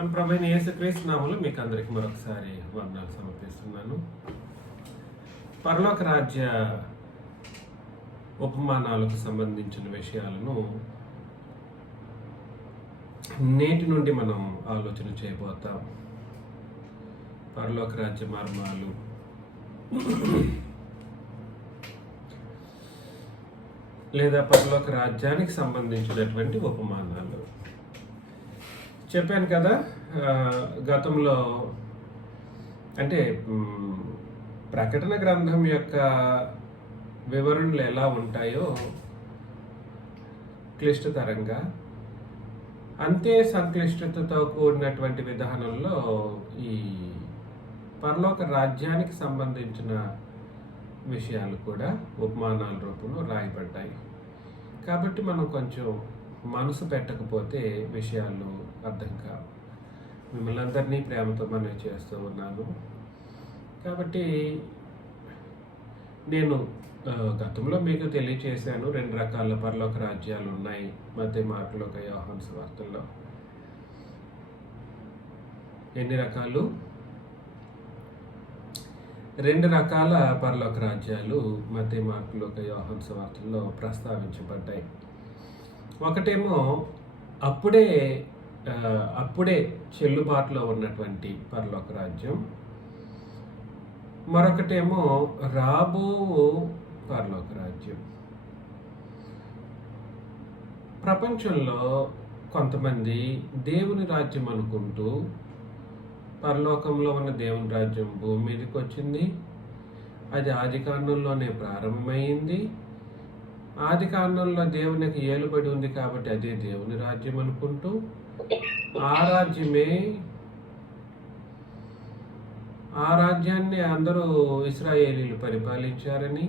మన ప్రభువైన యేసుక్రీస్తు నామములో మీకు అందరికీ మరొకసారి వందనాలు సమర్పిస్తున్నాను. పరలోక రాజ్య ఉపమానాలకు సంబంధించిన విషయాలను నేటి నుండి మనం ఆలోచన చేయబోతాం. పరలోక రాజ్య మర్మాలు, లేదా పరలోక రాజ్యానికి సంబంధించినటువంటి ఉపమానాలు. చెప్పాను కదా, గతంలో అంటే ప్రకటన గ్రంథం యొక్క వివరణలు ఎలా ఉంటాయో క్లిష్టతరంగా, అంతే సంక్లిష్టతతో కూడినటువంటి విధానంలో ఈ పరలోక రాజ్యానికి సంబంధించిన విషయాలు కూడా ఉపమానాల రూపంలో రాయబడ్డాయి. కాబట్టి మనం కొంచెం మనసు పెట్టకపోతే విషయాలు అర్థం కావు. మిమ్మల్ని అందరినీ ప్రేమతో మనవి చేస్తూ ఉన్నాను. కాబట్టి నేను గతంలో మీకు తెలియచేశాను, 2 రకాల పరలోక రాజ్యాలు ఉన్నాయి మత్తయి, మార్కు, లూకా, యోహాను సువార్తల్లో. ఎన్ని రకాలు? 2 రకాల పరలోక రాజ్యాలు మత్తయి, మార్కు, లూకా, యోహాను సువార్తల్లో ప్రస్తావించబడ్డాయి. ఒకటేమో అప్పుడే చెల్లుబాటులో ఉన్నటువంటి పరలోక రాజ్యం, మరొకటేమో రాబో పరలోక రాజ్యం. ప్రపంచంలో కొంతమంది దేవుని రాజ్యం అనుకుంటూ పరలోకంలో ఉన్న దేవుని రాజ్యం భూమి మీదకి వచ్చింది, అది ఆది కాండంలోనే ప్రారంభమైంది, ఆది కాండంలో దేవునికి ఏలుబడి ఉంది కాబట్టి అదే దేవుని రాజ్యం అనుకుంటూ ఆ రాజ్యాన్ని అందరూ ఇశ్రాయేలీలు పరిపాలించారని,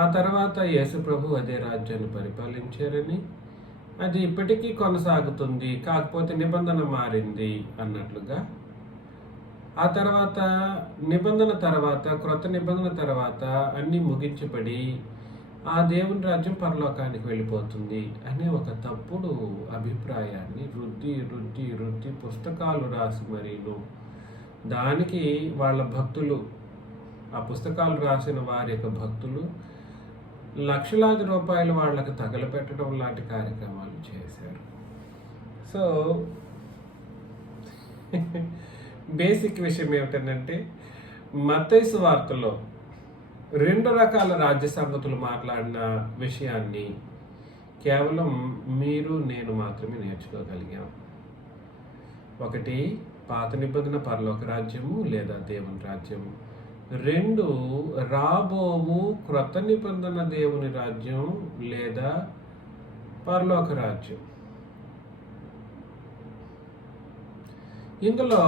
ఆ తర్వాత యేసు ప్రభు అదే రాజ్యాన్ని పరిపాలించారని, అది ఇప్పటికీ కొనసాగుతుంది, కాకపోతే నిబంధన మారింది అన్నట్లుగా. ఆ తర్వాత క్రొత్త నిబంధన తర్వాత అన్నీ ముగించబడి ఆ దేవుని రాజ్యం పరలోకానికి వెళ్ళిపోతుంది అనే ఒక తప్పుడు అభిప్రాయాన్ని రుద్ది పుస్తకాలు రాసి మరీను దానికి వాళ్ళ భక్తులు, ఆ పుస్తకాలు రాసిన వారి యొక్క భక్తులు లక్షలాది రూపాయలు వాళ్ళకు తగలపెట్టడం లాంటి కార్యక్రమాలు చేశారు. సో బేసిక్ విషయం ఏమిటంటే, మత్తయి సువార్తలో 2 రకాల రాజ్య సంగతులు మాట్లాడిన విషయాన్ని కేవలం మీరు నేను మాత్రమే నేర్చుకోగలిగాం. ఒకటి పాత నిబంధన పరలోక రాజ్యము లేదా దేవుని రాజ్యము, 2 రాబోవు క్రొత్త నిబంధన దేవుని రాజ్యం లేదా పరలోక రాజ్యం. ఇందులో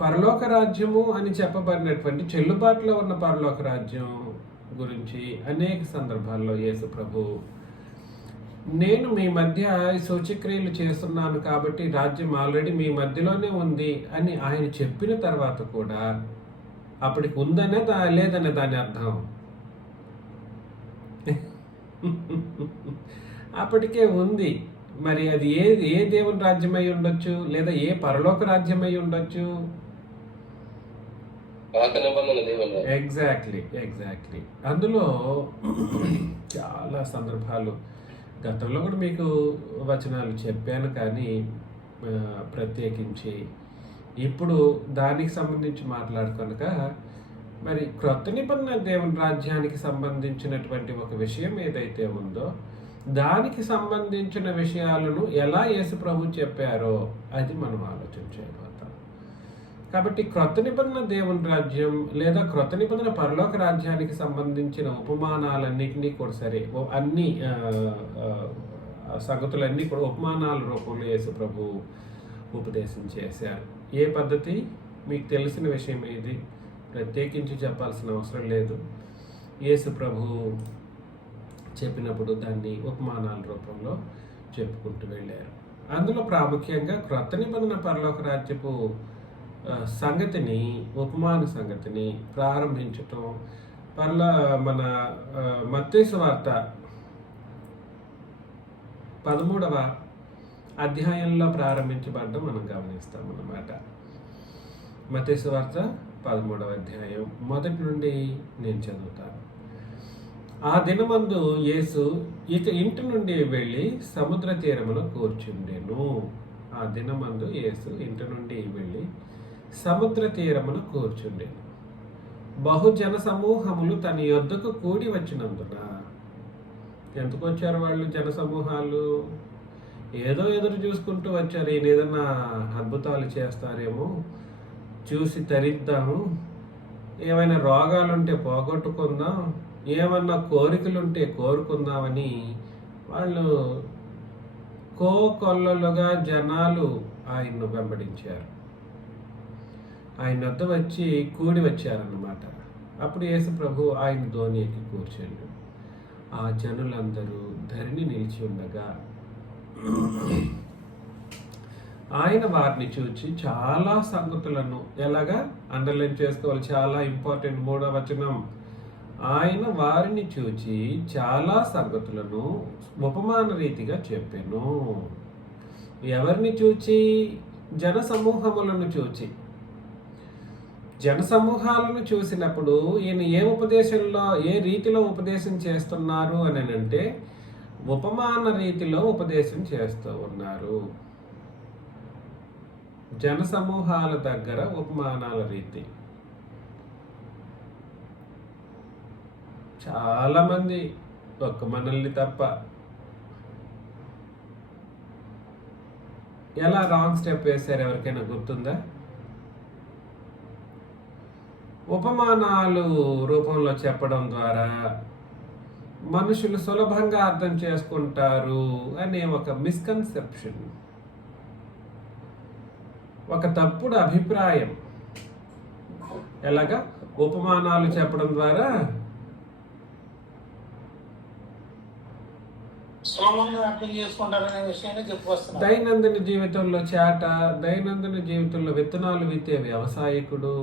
పరలోక రాజ్యము అని చెప్పబడినటువంటి చెల్లుబాటులో ఉన్న పరలోక రాజ్యం గురించి అనేక సందర్భాల్లో యేసు ప్రభు, నేను మీ మధ్య సూచక్రియలు చేస్తున్నాను కాబట్టి రాజ్యం ఆల్రెడీ మీ మధ్యలోనే ఉంది అని ఆయన చెప్పిన తర్వాత కూడా అప్పటికి ఉందనే లేదనే దాని అర్థం. అప్పటికే ఉంది. మరి అది ఏ దేవుని రాజ్యమై ఉండొచ్చు, లేదా ఏ పరలోక రాజ్యమై ఉండొచ్చు? ఎగ్జాక్ట్లీ. అందులో చాలా సందర్భాలు గతంలో కూడా మీకు వచనాలు చెప్పాను, కానీ ప్రత్యేకించి ఇప్పుడు దానికి సంబంధించి మాట్లాడుకొనక, మరి క్రొత్త నిబంధన దేవుని రాజ్యానికి సంబంధించినటువంటి ఒక విషయం ఏదైతే ఉందో దానికి సంబంధించిన విషయాలను ఎలా యేసు ప్రభు చెప్పారో అది మనం ఆలోచన చేయబోతాం. కాబట్టి క్రొత్త నిబంధన దేవుని రాజ్యం లేదా క్రొత్త నిబంధన పరలోక రాజ్యానికి సంబంధించిన ఉపమానాలన్నింటినీ కూడా అన్ని సంగతులన్నీ కూడా ఉపమానాల రూపంలో యేసు ప్రభు ఉపదేశం చేశారు. ఏ పద్ధతి మీకు తెలిసిన విషయం ఏది, ప్రత్యేకించి చెప్పాల్సిన అవసరం లేదు. యేసు ప్రభు చెప్పినప్పుడు దాన్ని ఉపమానాల రూపంలో చెప్పుకుంటూ వెళ్ళారు. అందులో ప్రాముఖ్యంగా క్రొత్త నిబంధన పరలోక రాజ్యపు సంగతిని, ఉపమాన సంగతిని ప్రారంభించటం మన మత్తయి సువార్త 13వ అధ్యాయంలో ప్రారంభించబడడం మనం గమనిస్తాం అన్నమాట. మత్తయి సువార్త 13వ అధ్యాయం మొదటి నుండి నేను చదువుతాను. ఆ దినమందు యేసు ఇక ఇంటి నుండి వెళ్ళి సముద్ర తీరమున కూర్చుండెను. ఆ దినమందు యేసు ఇంటి నుండి వెళ్ళి సముద్ర తీరమున కూర్చుండెను. బహుజన సమూహములు తన యొద్దకు కూడి వచ్చినందున. ఎందుకు వచ్చారు వాళ్ళు? జన సమూహాలు ఏదో ఎదురు చూసుకుంటూ వచ్చారు. ఈయన ఏదన్నా అద్భుతాలు చేస్తారేమో, చూసి తరిద్దాము, ఏమైనా రోగాలుంటే పోగొట్టుకుందాం, ఏమన్నా కోరికలుంటే కోరుకుందామని వాళ్ళు కోకొల్లలుగా జనాలు ఆయన్ను వెంబడించారు. ఆయన వద్ద వచ్చి కూడి వచ్చారన్నమాట. అప్పుడు యేసు ప్రభు ఆయన ధోని ఎక్కి కూర్చోండు. ఆ జనులందరూ ధరిని నిలిచి ఉండగా ఆయన వారిని చూచి చాలా సంగతులను, ఎలాగా అండర్లైన్ చేసుకోవాలి, చాలా ఇంపార్టెంట్ 3వ వచనం. ఆయన వారిని చూచి చాలా సంగతులను ఉపమాన రీతిగా చెప్పెను. ఎవరిని చూచి? జన సమూహములను చూచి. జన సమూహాలను చూసినప్పుడు ఈయన ఏ రీతిలో ఉపదేశం చేస్తున్నారు అని అంటే ఉపమాన రీతిలో ఉపదేశం చేస్తూ ఉన్నారు. జన సమూహాల దగ్గర ఉపమానాల రీతి. చాలా మంది, ఒక్క మనల్ని తప్ప, ఎలా రాంగ్ స్టెప్ వేశారు ఎవరికైనా గుర్తుందా? ఉపమానాలు రూపంలో చెప్పడం ద్వారా మనుషులు సులభంగా అర్థం చేసుకుంటారు అనే ఒక మిస్కన్సెప్షన్, ఒక తప్పుడు అభిప్రాయం. ఎలాగా? ఉపమానాలు చెప్పడం ద్వారా దైనందిన జీవితంలో చేట, దైనందిన జీవితంలో విత్తనాలు విత్తే వ్యవసాయకుడు,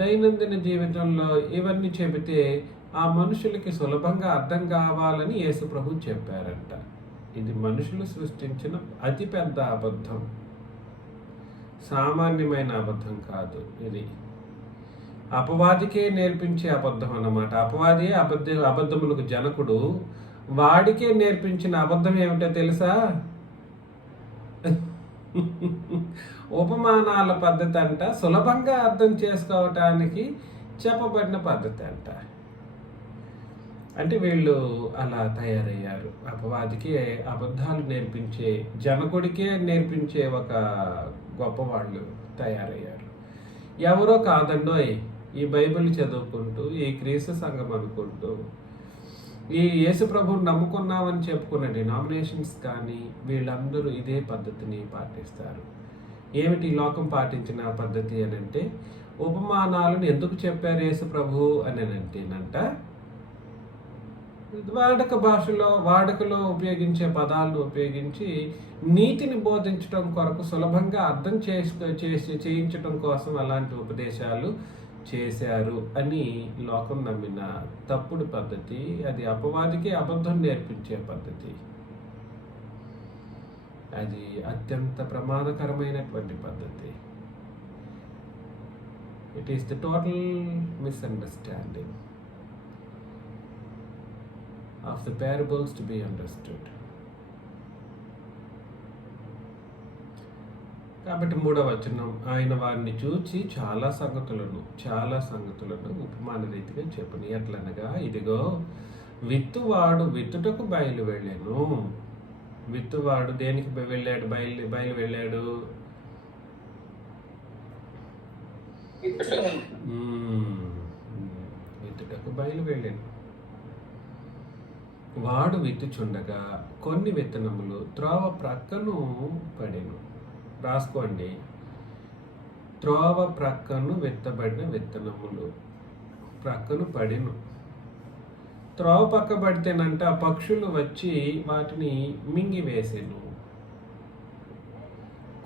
దైనందిన జీవితంలో ఇవన్నీ చెబితే ఆ మనుషులకి సులభంగా అర్థం కావాలని యేసు ప్రభు చెప్పారంట. ఇది మనుషులు సృష్టించిన అతిపెద్ద అబద్ధం, సామాన్యమైన అబద్ధం కాదు. ఇది అపవాదికే నేర్పించే అబద్ధం అన్నమాట. అపవాది అబద్ధములకు జనకుడు. వాడికే నేర్పించిన అబద్ధం ఏమిటో తెలుసా? ఉపమానాల పద్ధతి అంట, సులభంగా అర్థం చేసుకోవటానికి చెప్పబడిన పద్ధతి అంట. అంటే వీళ్ళు అలా తయారయ్యారు. అపవాదికి అబద్ధాలు నేర్పించే, జనకుడికే నేర్పించే ఒక గొప్పవాళ్ళు తయారయ్యారు. ఎవరో కాదండోయ్, ఈ బైబిల్ చదువుకుంటూ, ఈ క్రీస్తు సంఘం అనుకుంటూ, ఈ యేసు ప్రభువుని నమ్ముకున్నామని చెప్పుకున్న డినామినేషన్స్ కానీ వీళ్ళందరూ ఇదే పద్ధతిని పాటిస్తారు. ఏమిటి లోకం పాటించిన పద్ధతి అని అంటే, ఉపమానాలను ఎందుకు చెప్పారు యేసు ప్రభు అని అంటేనంట, వాడుకలో ఉపయోగించే పదాలను ఉపయోగించి నీతిని బోధించడం కొరకు, సులభంగా అర్థం చేయించడం కోసం అలాంటి ఉపదేశాలు చేశారు అని లోకం నమ్మిన తప్పుడు పద్ధతి. అది అపవాదికి అబద్ధం నేర్పించే పద్ధతి. అది అత్యంత ప్రమాదకరమైనటువంటి పద్ధతి. It is the total misunderstanding of the parables to be understood. కాబట్టి 3వ వచనం, ఆయన వారిని చూచి చాలా సంగతులను ఉపమాన రీతిగా చెప్పుని. ఎట్లనగా, ఇదిగో విత్తువాడు విత్తుటకు బయలు వెళ్ళాను. విత్తువాడు దేనికి వెళ్ళాడు? బయలు వెళ్ళాడు. విత్తుటకు బయలు వెళ్ళాను. వాడు విత్తుచుండగా కొన్ని విత్తనములు త్రోవ ప్రక్కను పడెను. రాసుకోండి, త్రోవ ప్రక్కను విత్తబడిన విత్తనములు ప్రక్కను పడెను. త్రోవ పక్క పడితేనంట పక్షులు వచ్చి వాటిని మింగివేసెను.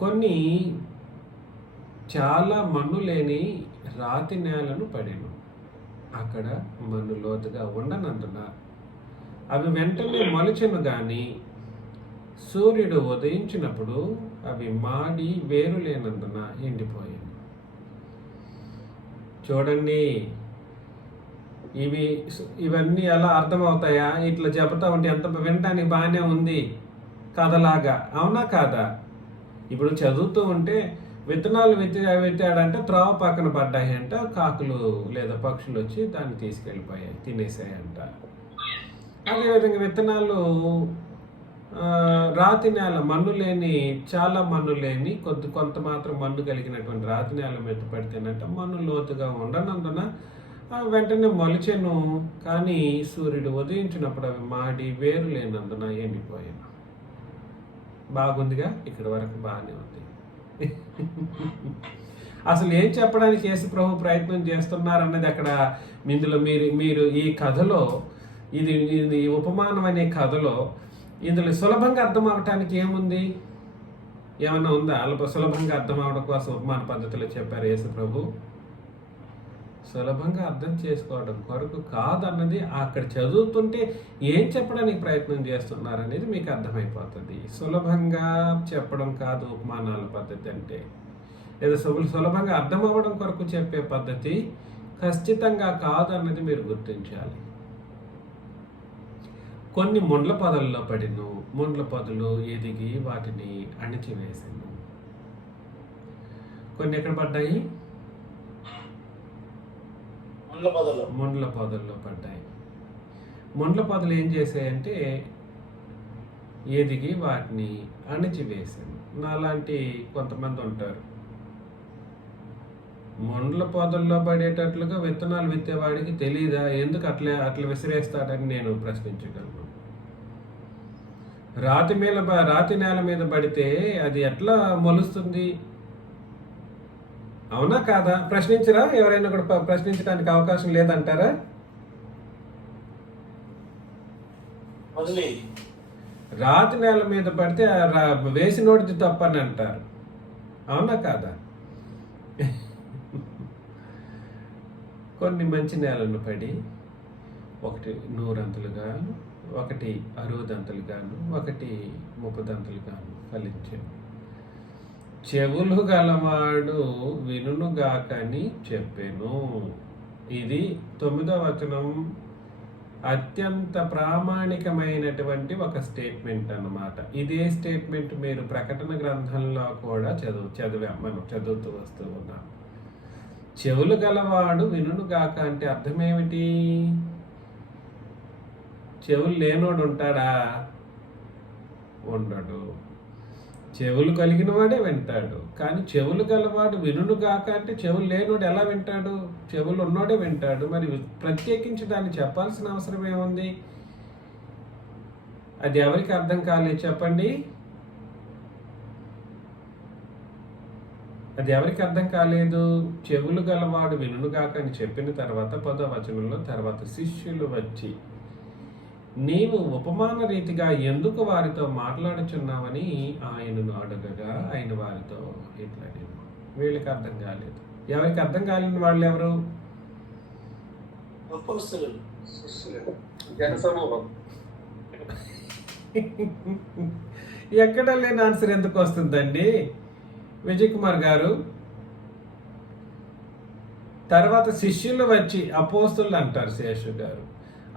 కొన్ని చాలా మన్ను లేని రాతి నేలను పడెను. అక్కడ మన్ను లోతుగా ఉండనందున అవి వెంటనే మొలచెను గాని సూర్యుడు ఉదయించినప్పుడు అవి మాడి వేరు లేనందున ఎండిపోయాయి. చూడండి, ఇవన్నీ ఎలా అర్థమవుతాయా? ఇట్లా చెబుతా ఉంటే ఎంత వినటానికి బాగానే ఉంది కథలాగా, అవునా కాదా? ఇప్పుడు చదువుతూ ఉంటే విత్తనాలు విత్తాడంటే త్రోవ పక్కన పడ్డాయంట, కాకులు లేదా పక్షులు వచ్చి దాన్ని తీసుకెళ్ళిపోయాయి, తినేసాయంట. అదేవిధంగా విత్తనాలు రాతి నేల, చాలా మన్ను లేని కొంత మాత్రం మన్ను కలిగినటువంటి రాతి నేల మీద పడితేనంట మన్ను లోతుగా ఉండనందున వెంటనే మొలిచెను. కానీ సూర్యుడు ఉదయించినప్పుడు అవి మాడి వేరు లేనందున ఎండిపోయాను. బాగుందిగా, ఇక్కడి వరకు బాగానే ఉంది. అసలు ఏం చెప్పడానికి యేసు ప్రభు ప్రయత్నం చేస్తున్నారన్నది అక్కడ ఇందులో మీరు ఈ కథలో, ఇది ఉపమానం అనే కథలో ఇందులో సులభంగా అర్థం అవటానికి ఏముంది? ఏమన్నా ఉందా? సులభంగా అర్థం అవడం కోసం ఉపమాన పద్ధతిలో చెప్పారు యేసు ప్రభు. సులభంగా అర్థం చేసుకోవడం కొరకు కాదన్నది అక్కడ చదువుతుంటే ఏం చెప్పడానికి ప్రయత్నం చేస్తున్నారు అనేది మీకు అర్థమైపోతుంది. సులభంగా చెప్పడం కాదు ఉపమానాల పద్ధతి అంటే. లేదా సులభంగా అర్థం అవ్వడం కొరకు చెప్పే పద్ధతి ఖచ్చితంగా కాదన్నది మీరు గుర్తించాలి. కొన్ని ముండ్ల పొదల్లో పడిను, ముండ్ల పొదలు ఎదిగి వాటిని అణిచివేసాను. కొన్ని ఎక్కడ పడ్డాయి? ముండ్ల పొదల్లో పడ్డాయి. ముండ్ల పొదలు ఏం చేశాయంటే ఎదిగి వాటిని అణిచివేశాను. నాలాంటి కొంతమంది ఉంటారు, ముండ్ల పొదల్లో పడేటట్లుగా విత్తనాలు విత్తేవాడికి తెలీదా? ఎందుకు అట్లా విసిరేస్తాడని నేను ప్రశ్నించగలను. రాతి నేల మీద పడితే అది ఎట్లా మొలుస్తుంది? అవునా కాదా? ప్రశ్నించరా? ఎవరైనా కూడా ప్రశ్నించడానికి అవకాశం లేదంటారా? రాతి నేల మీద పడితే వేసినోడిది తప్పని అంటారు, అవునా కాదా? కొన్ని మంచి నేలను పడి ఒకటి 100 అంతలుగాను, ఒకటి 60 అంతలుగాను, ఒకటి 30 అంతలుగాను ఫలించాను. చెవులు గలవాడు వినుగాకని చెప్పెను. ఇది 9వ వచనం. అత్యంత ప్రామాణికమైనటువంటి ఒక స్టేట్మెంట్ అన్నమాట. ఇదే స్టేట్మెంట్ మీరు ప్రకటన గ్రంథంలో కూడా మనం చదువుతూ వస్తూ ఉన్నాం. చెవులు గలవాడు వినుగాక అంటే అర్థం ఏమిటి? చెవులు లేనోడు ఉంటాడా? ఉండడు. చెవులు కలిగిన వాడే వింటాడు. కానీ చెవులు గలవాడు వినుగాక అంటే చెవులు లేనోడు ఎలా వింటాడు? చెవులు ఉన్నోడే వింటాడు. మరి ప్రత్యేకించి దాన్ని చెప్పాల్సిన అవసరం ఏముంది? అది ఎవరికి అర్థం కాలేదు చెప్పండి? అది ఎవరికి అర్థం కాలేదు? చెవులు గలవాడు వినుగాక అని చెప్పిన తర్వాత 10వ వచనంలో తర్వాత శిష్యులు వచ్చి నీవు ఉపమాన రీతిగా ఎందుకు వారితో మాట్లాడుచున్నావని ఆయనను అడగగా ఆయన వారితో ఇట్లా వీళ్ళకి అర్థం కాలేదు. ఎవరికి అర్థం కాలేని వాళ్ళు ఎవరు? ఎక్కడ లేని ఆన్సర్ ఎందుకు వస్తుందండి విజయ్ కుమార్ గారు? తర్వాత శిష్యులు వచ్చి అపోస్తులు అంటారు శేషు గారు.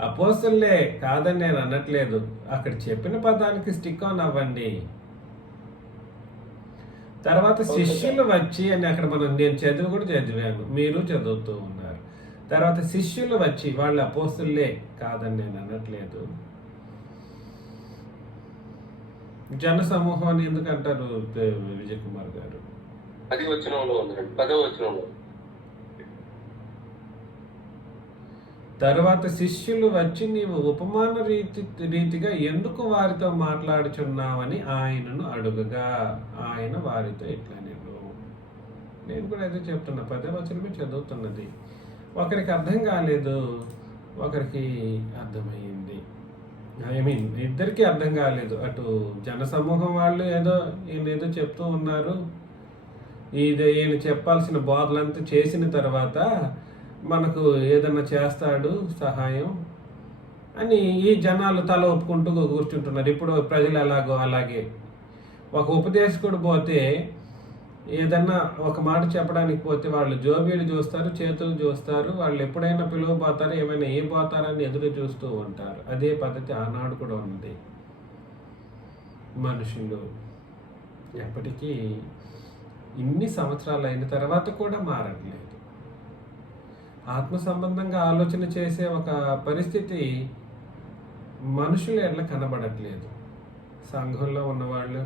అపోస్తులే కాదని నేను అనట్లేదు. అక్కడ చెప్పిన పదానికి స్టిక్ ఆన్ అవ్వండి. తర్వాత శిష్యులు వచ్చి అని అక్కడ నేను చదివాను, మీరు చదువుతూ ఉన్నారు. తర్వాత శిష్యులు వచ్చి వాళ్ళు అపోస్తులే కాదని నేను అనట్లేదు. జన సమూహం అని ఎందుకు అంటారు విజయ్ కుమార్ గారు? 10వ వచనంలో తర్వాత శిష్యులు వచ్చి నీవు ఉపమాన రీతిగా ఎందుకు వారితో మాట్లాడుచున్నావని ఆయనను అడుగగా ఆయన వారితో ఇట్లా నేను కూడా అదే చెప్తున్నా, 10వ వచనమే చదువుతున్నది. ఒకరికి అర్థం కాలేదు, ఒకరికి అర్థమయ్యింది. ఇద్దరికి అర్థం కాలేదు. అటు జనసమూహం వాళ్ళు ఈయనేదో చెప్తూ ఉన్నారు, ఈయన చెప్పాల్సిన బోధలంతా చేసిన తర్వాత మనకు ఏదన్నా చేస్తాడు సహాయం, అని ఈ జనాలు తల ఒప్పుకుంటూ కూర్చుంటున్నారు. ఇప్పుడు ప్రజలు ఎలాగో అలాగే. ఒక ఉపదేశకుడు పోతే ఏదన్నా ఒక మాట చెప్పడానికి పోతే వాళ్ళు జోబీలు చూస్తారు, చేతులు చూస్తారు. వాళ్ళు ఎప్పుడైనా పిలువబోతారు, ఏమైనా ఏ పోతారని ఎదురు చూస్తూ ఉంటారు. అదే పద్ధతి ఆనాడు కూడా ఉంది. మనుషులు ఎప్పటికీ ఇన్ని సంవత్సరాలు అయిన తర్వాత కూడా మారట్లేదు. ఆత్మ సంబంధంగా ఆలోచన చేసే ఒక పరిస్థితి మనుషుల ఎట్లా కనబడట్లేదు. సంఘంలో ఉన్నవాళ్ళు,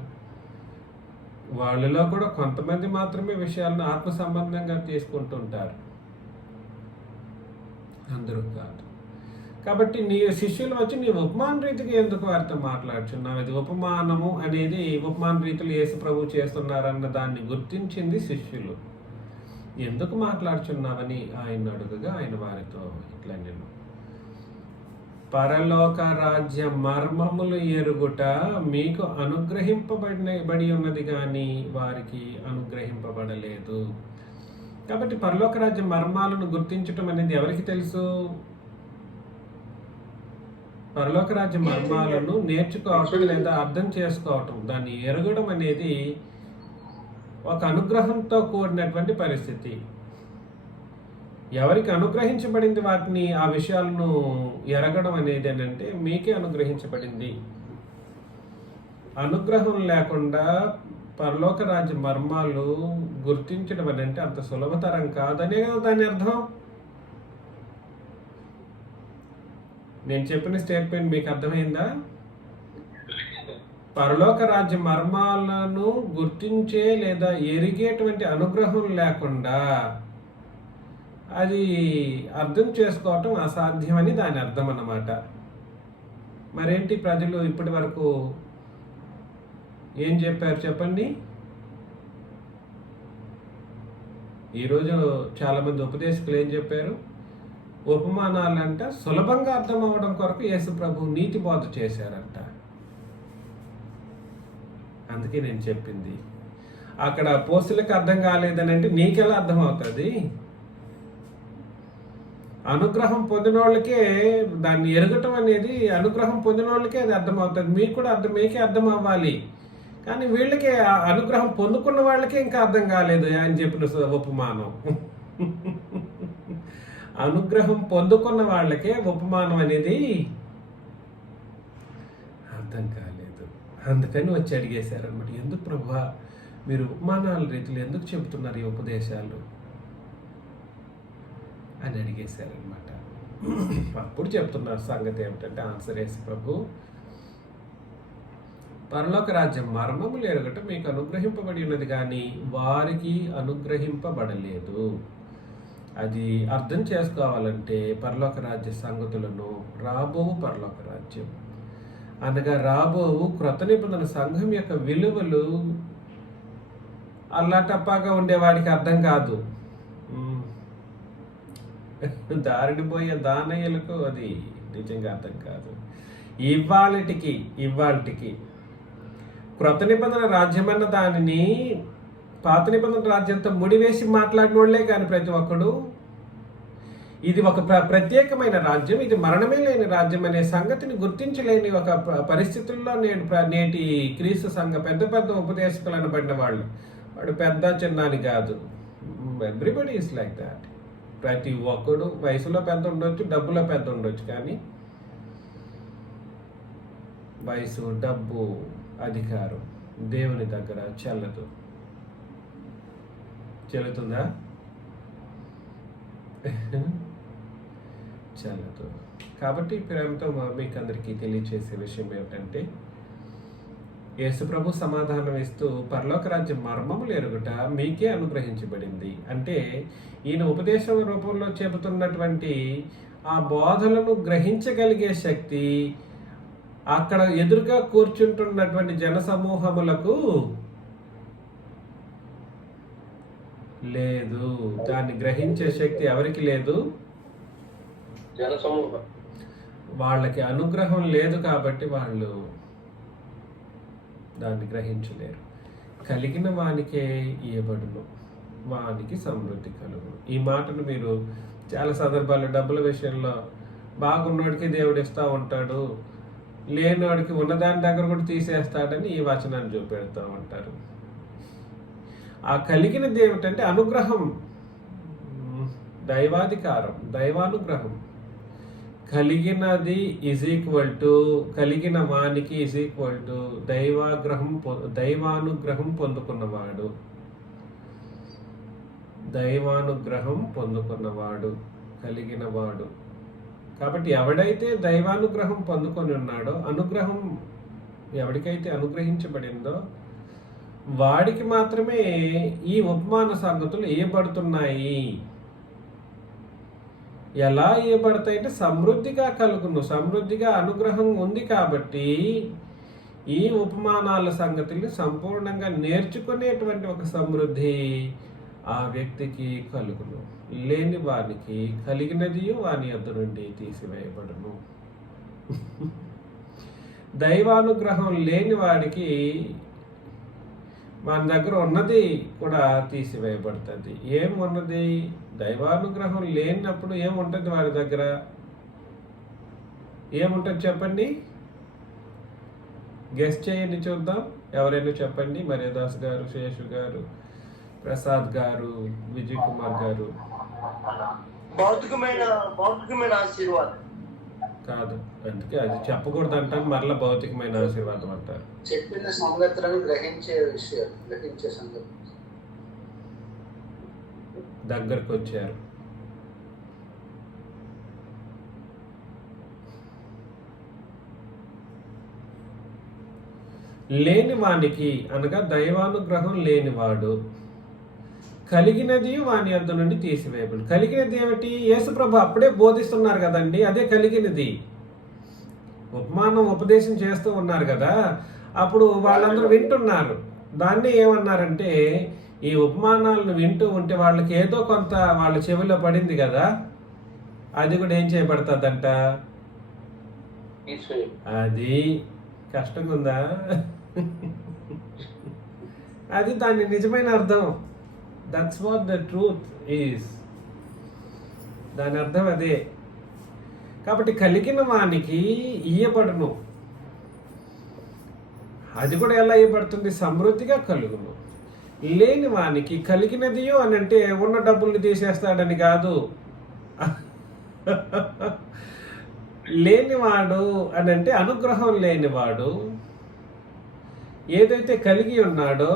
వాళ్ళలో కూడా కొంతమంది మాత్రమే విషయాలను ఆత్మ సంబంధంగా తీసుకుంటుంటారు, అందరూ కాదు. కాబట్టి నీ శిష్యులు వచ్చి నీ ఉపమాన రీతికి ఎందుకు వారితో మాట్లాడుచున్నావు? అది ఉపమానము అనేది ఉపమాన రీతులు యేసు ప్రభు చేస్తున్నారన్న దాన్ని గుర్తించింది శిష్యులు. ఎందుకు మాట్లాడుచున్నావని ఆయన అడుగుగా ఆయన వారితో ఇట్లా నేను పరలోక రాజ్య మర్మములు ఎరుగుట మీకు అనుగ్రహింపబడి ఉన్నది కానీ వారికి అనుగ్రహింపబడలేదు. కాబట్టి పరలోక రాజ్య మర్మాలను గుర్తించటం అనేది ఎవరికి తెలుసు? పరలోక రాజ్య మర్మాలను నేర్చుకోవటం లేదా అర్థం చేసుకోవటం, దాన్ని ఎరగడం అనేది ఒక అనుగ్రహంతో కూడినటువంటి పరిస్థితి. ఎవరికి అనుగ్రహించబడింది వాటిని, ఆ విషయాలను ఎరగడం అనేది ఏంటంటే మీకే అనుగ్రహించబడింది. అనుగ్రహం లేకుండా పరలోక రాజ్య మర్మాలు గుర్తించడం అని అంటే అంత సులభతరం కాదనే కదా దాని అర్థం. నేను చెప్పిన స్టేట్మెంట్ మీకు అర్థమైందా? పరలోక రాజ్య మర్మాలను గుర్తించే లేదా ఎరిగేటువంటి అనుగ్రహం లేకుండా అది అర్థం చేసుకోవటం అసాధ్యమని దాని అర్థం అన్నమాట. మరేంటి ప్రజలు ఇప్పటి వరకు ఏం చెప్పారు చెప్పండి? ఈరోజు చాలామంది ఉపదేశకులు ఏం చెప్పారు? ఉపమానాలంట సులభంగా అర్థం అవ్వడం కొరకు యేసు ప్రభు నీతి బోధ చేశారంట. అందుకే నేను చెప్పింది, అక్కడ పోస్తులకు అర్థం కాలేదని అంటే నీకెలా అర్థం అవుతుంది? అనుగ్రహం పొందిన వాళ్ళకే దాన్ని ఎరగటం అనేది, అనుగ్రహం పొందిన వాళ్ళకే అది అర్థమవుతుంది. మీకు కూడా మీకే అర్థం అవ్వాలి. కానీ వీళ్ళకి అనుగ్రహం పొందుకున్న వాళ్ళకే ఇంకా అర్థం కాలేదు ఆయన చెప్పిన ఉపమానం. అనుగ్రహం పొందుకున్న వాళ్ళకే ఉపమానం అనేది అర్థం కాలేదు. అందుకని వచ్చి అడిగేశారనమాట, ఎందుకు ప్రభువా మీరు ఉపమానాల రీతిలో ఎందుకు చెబుతున్నారు ఈ ఉపదేశాలు అని అడిగేశారనమాట. అప్పుడు చెప్తున్నారు సంగతి ఏమిటంటే ఆన్సర్ యేసు ప్రభు, పరలోక రాజ్యం మర్మములు ఎరగటం మీకు అనుగ్రహింపబడి ఉన్నది కానీ వారికి అనుగ్రహింపబడలేదు. అది అర్థం చేసుకోవాలంటే పరలోక రాజ్య సంగతులను, రాబోవు పరలోక రాజ్యం అనగా రాబోవు క్రొత్త నిబంధన సంఘం యొక్క విలువలు అల్లాటప్పాగా ఉండేవాడికి అర్థం కాదు. దారిడిపోయే దానయ్యలకు అది నిజంగా అర్థం కాదు. ఇవాళటికి క్రొత్త నిబంధన రాజ్యం అన్న దానిని పాత నిబంధన రాజ్యంతో ముడివేసి మాట్లాడిన వాళ్ళే కానీ ప్రతి ఒక్కడు ఇది ఒక ప్రత్యేకమైన రాజ్యం, ఇది మరణమే లేని రాజ్యం అనే సంగతిని గుర్తించలేని ఒక పరిస్థితుల్లో నేటి క్రీస్తు సంఘ పెద్ద ఉపదేశకులు అనబడిన వాడు పెద్ద చిన్న అని కాదు. Everybody is like that. ప్రతి ఒక్కడు వయసులో పెద్ద ఉండొచ్చు, డబ్బులో పెద్ద ఉండొచ్చు, కానీ వయసు, డబ్బు, అధికారం దేవుని దగ్గర చెల్లుతుందా? చెల్లదు. కాబట్టి ప్రేమతో మీకు అందరికీ తెలియచేసే విషయం ఏమిటంటే యేసు ప్రభు సమాధానం ఇస్తూ పరలోక రాజ్యం మర్మములు ఎరుగుట మీకే అనుగ్రహించబడింది అంటే ఈయన ఉపదేశం రూపంలో చెబుతున్నటువంటి ఆ బోధలను గ్రహించగలిగే శక్తి అక్కడ ఎదురుగా కూర్చుంటున్నటువంటి జన సమూహములకు లేదు. దాన్ని గ్రహించే శక్తి ఎవరికి లేదు? వాళ్ళకి అనుగ్రహం లేదు కాబట్టి వాళ్ళు దాన్ని గ్రహించలేరు. కలిగిన వానికే ఇయ్యబడును, వానికి సమృద్ధి కలుగును. ఈ మాటను మీరు చాలా సందర్భాల్లో డబ్బుల విషయంలో బాగున్నోడికి దేవుడు ఇస్తూ ఉంటాడు, లేనివాడికి ఉన్నదాని దగ్గర కూడా తీసేస్తాడని ఈ వచనాన్ని చూపెడుతూ ఉంటారు. ఆ కలిగినది ఏమిటంటే అనుగ్రహం, దైవాధికారం, దైవానుగ్రహం. కలిగినది కలిగిన వానికి దైవానుగ్రహం పొందుకున్నవాడు, దైవానుగ్రహం పొందుకున్నవాడు, కలిగినవాడు. కాబట్టి ఎవడైతే దైవానుగ్రహం పొందుకొని ఉన్నాడో, అనుగ్రహం ఎవరికైతే అనుగ్రహించబడిందో వాడికి మాత్రమే ఈ ఉపమాన సంగతులు ఇయ్యబడుతున్నాయి. ఎలా ఇవ్వబడతాయంటే సమృద్ధిగా కలుగును, సమృద్ధిగా అనుగ్రహం ఉంది కాబట్టి ఈ ఉపమానాల సంగతిని సంపూర్ణంగా నేర్చుకునేటువంటి ఒక సమృద్ధి ఆ వ్యక్తికి కలుగును. లేని వానికి కలిగినది వాని యొద్ద నుండి తీసివేయబడును. దైవానుగ్రహం లేని వాడికి మన దగ్గర ఉన్నది కూడా తీసివేయబడుతుంది. ఏమున్నది? దైవానుగ్రహం లేనప్పుడు ఏముంటుంది వాడి దగ్గర? ఏముంటుంది చెప్పండి, గెస్ట్ చేయండి చూద్దాం. ఎవరైనా చెప్పండి. మర్యాదాస్ గారు, శేషు గారు, ప్రసాద్ గారు, విజయ్ కుమార్ గారు. భౌతికమైన ఆశీర్వాదం కాదు, అందుకే అది చెప్పకూడదు అంటాను, మరలా భౌతికమైన ఆశీర్వాదం అంటారు. చెప్పిన సంగతులను గ్రహించే సంగతి. దగ్గరకు వచ్చారు. లేని వానికి అనగా దైవానుగ్రహం లేనివాడు కలిగినది వాని యొద్ద నుండి తీసివేయబడు. కలిగినది ఏమిటి? యేసుప్రభు అప్పుడే బోధిస్తున్నారు కదండి, అదే కలిగినది. ఉపదేశం చేస్తూ ఉన్నారు కదా, అప్పుడు వాళ్ళందరూ వింటున్నారు. దాన్ని ఏమన్నారంటే, ఈ ఉపమానాలను వింటూ ఉంటే వాళ్ళకి ఏదో కొంత వాళ్ళ చెవిలో పడింది కదా, అది కూడా ఏం చేయబడుతుందంట? అది కష్టంగా ఉందా? అది దాని నిజమైన అర్థం. That's what the truth is. దాని అర్థం అదే. కాబట్టి కలిగిన వానికి ఇయ్యబడును. అది కూడా ఎలా ఇవ్వబడుతుంది? సమృద్ధిగా కలుగును. లేని వానికి కలిగినదియో అని అంటే ఉన్న డబ్బుల్ని తీసేస్తాడని కాదు. లేనివాడు అని అంటే అనుగ్రహం లేనివాడు ఏదైతే కలిగి ఉన్నాడో,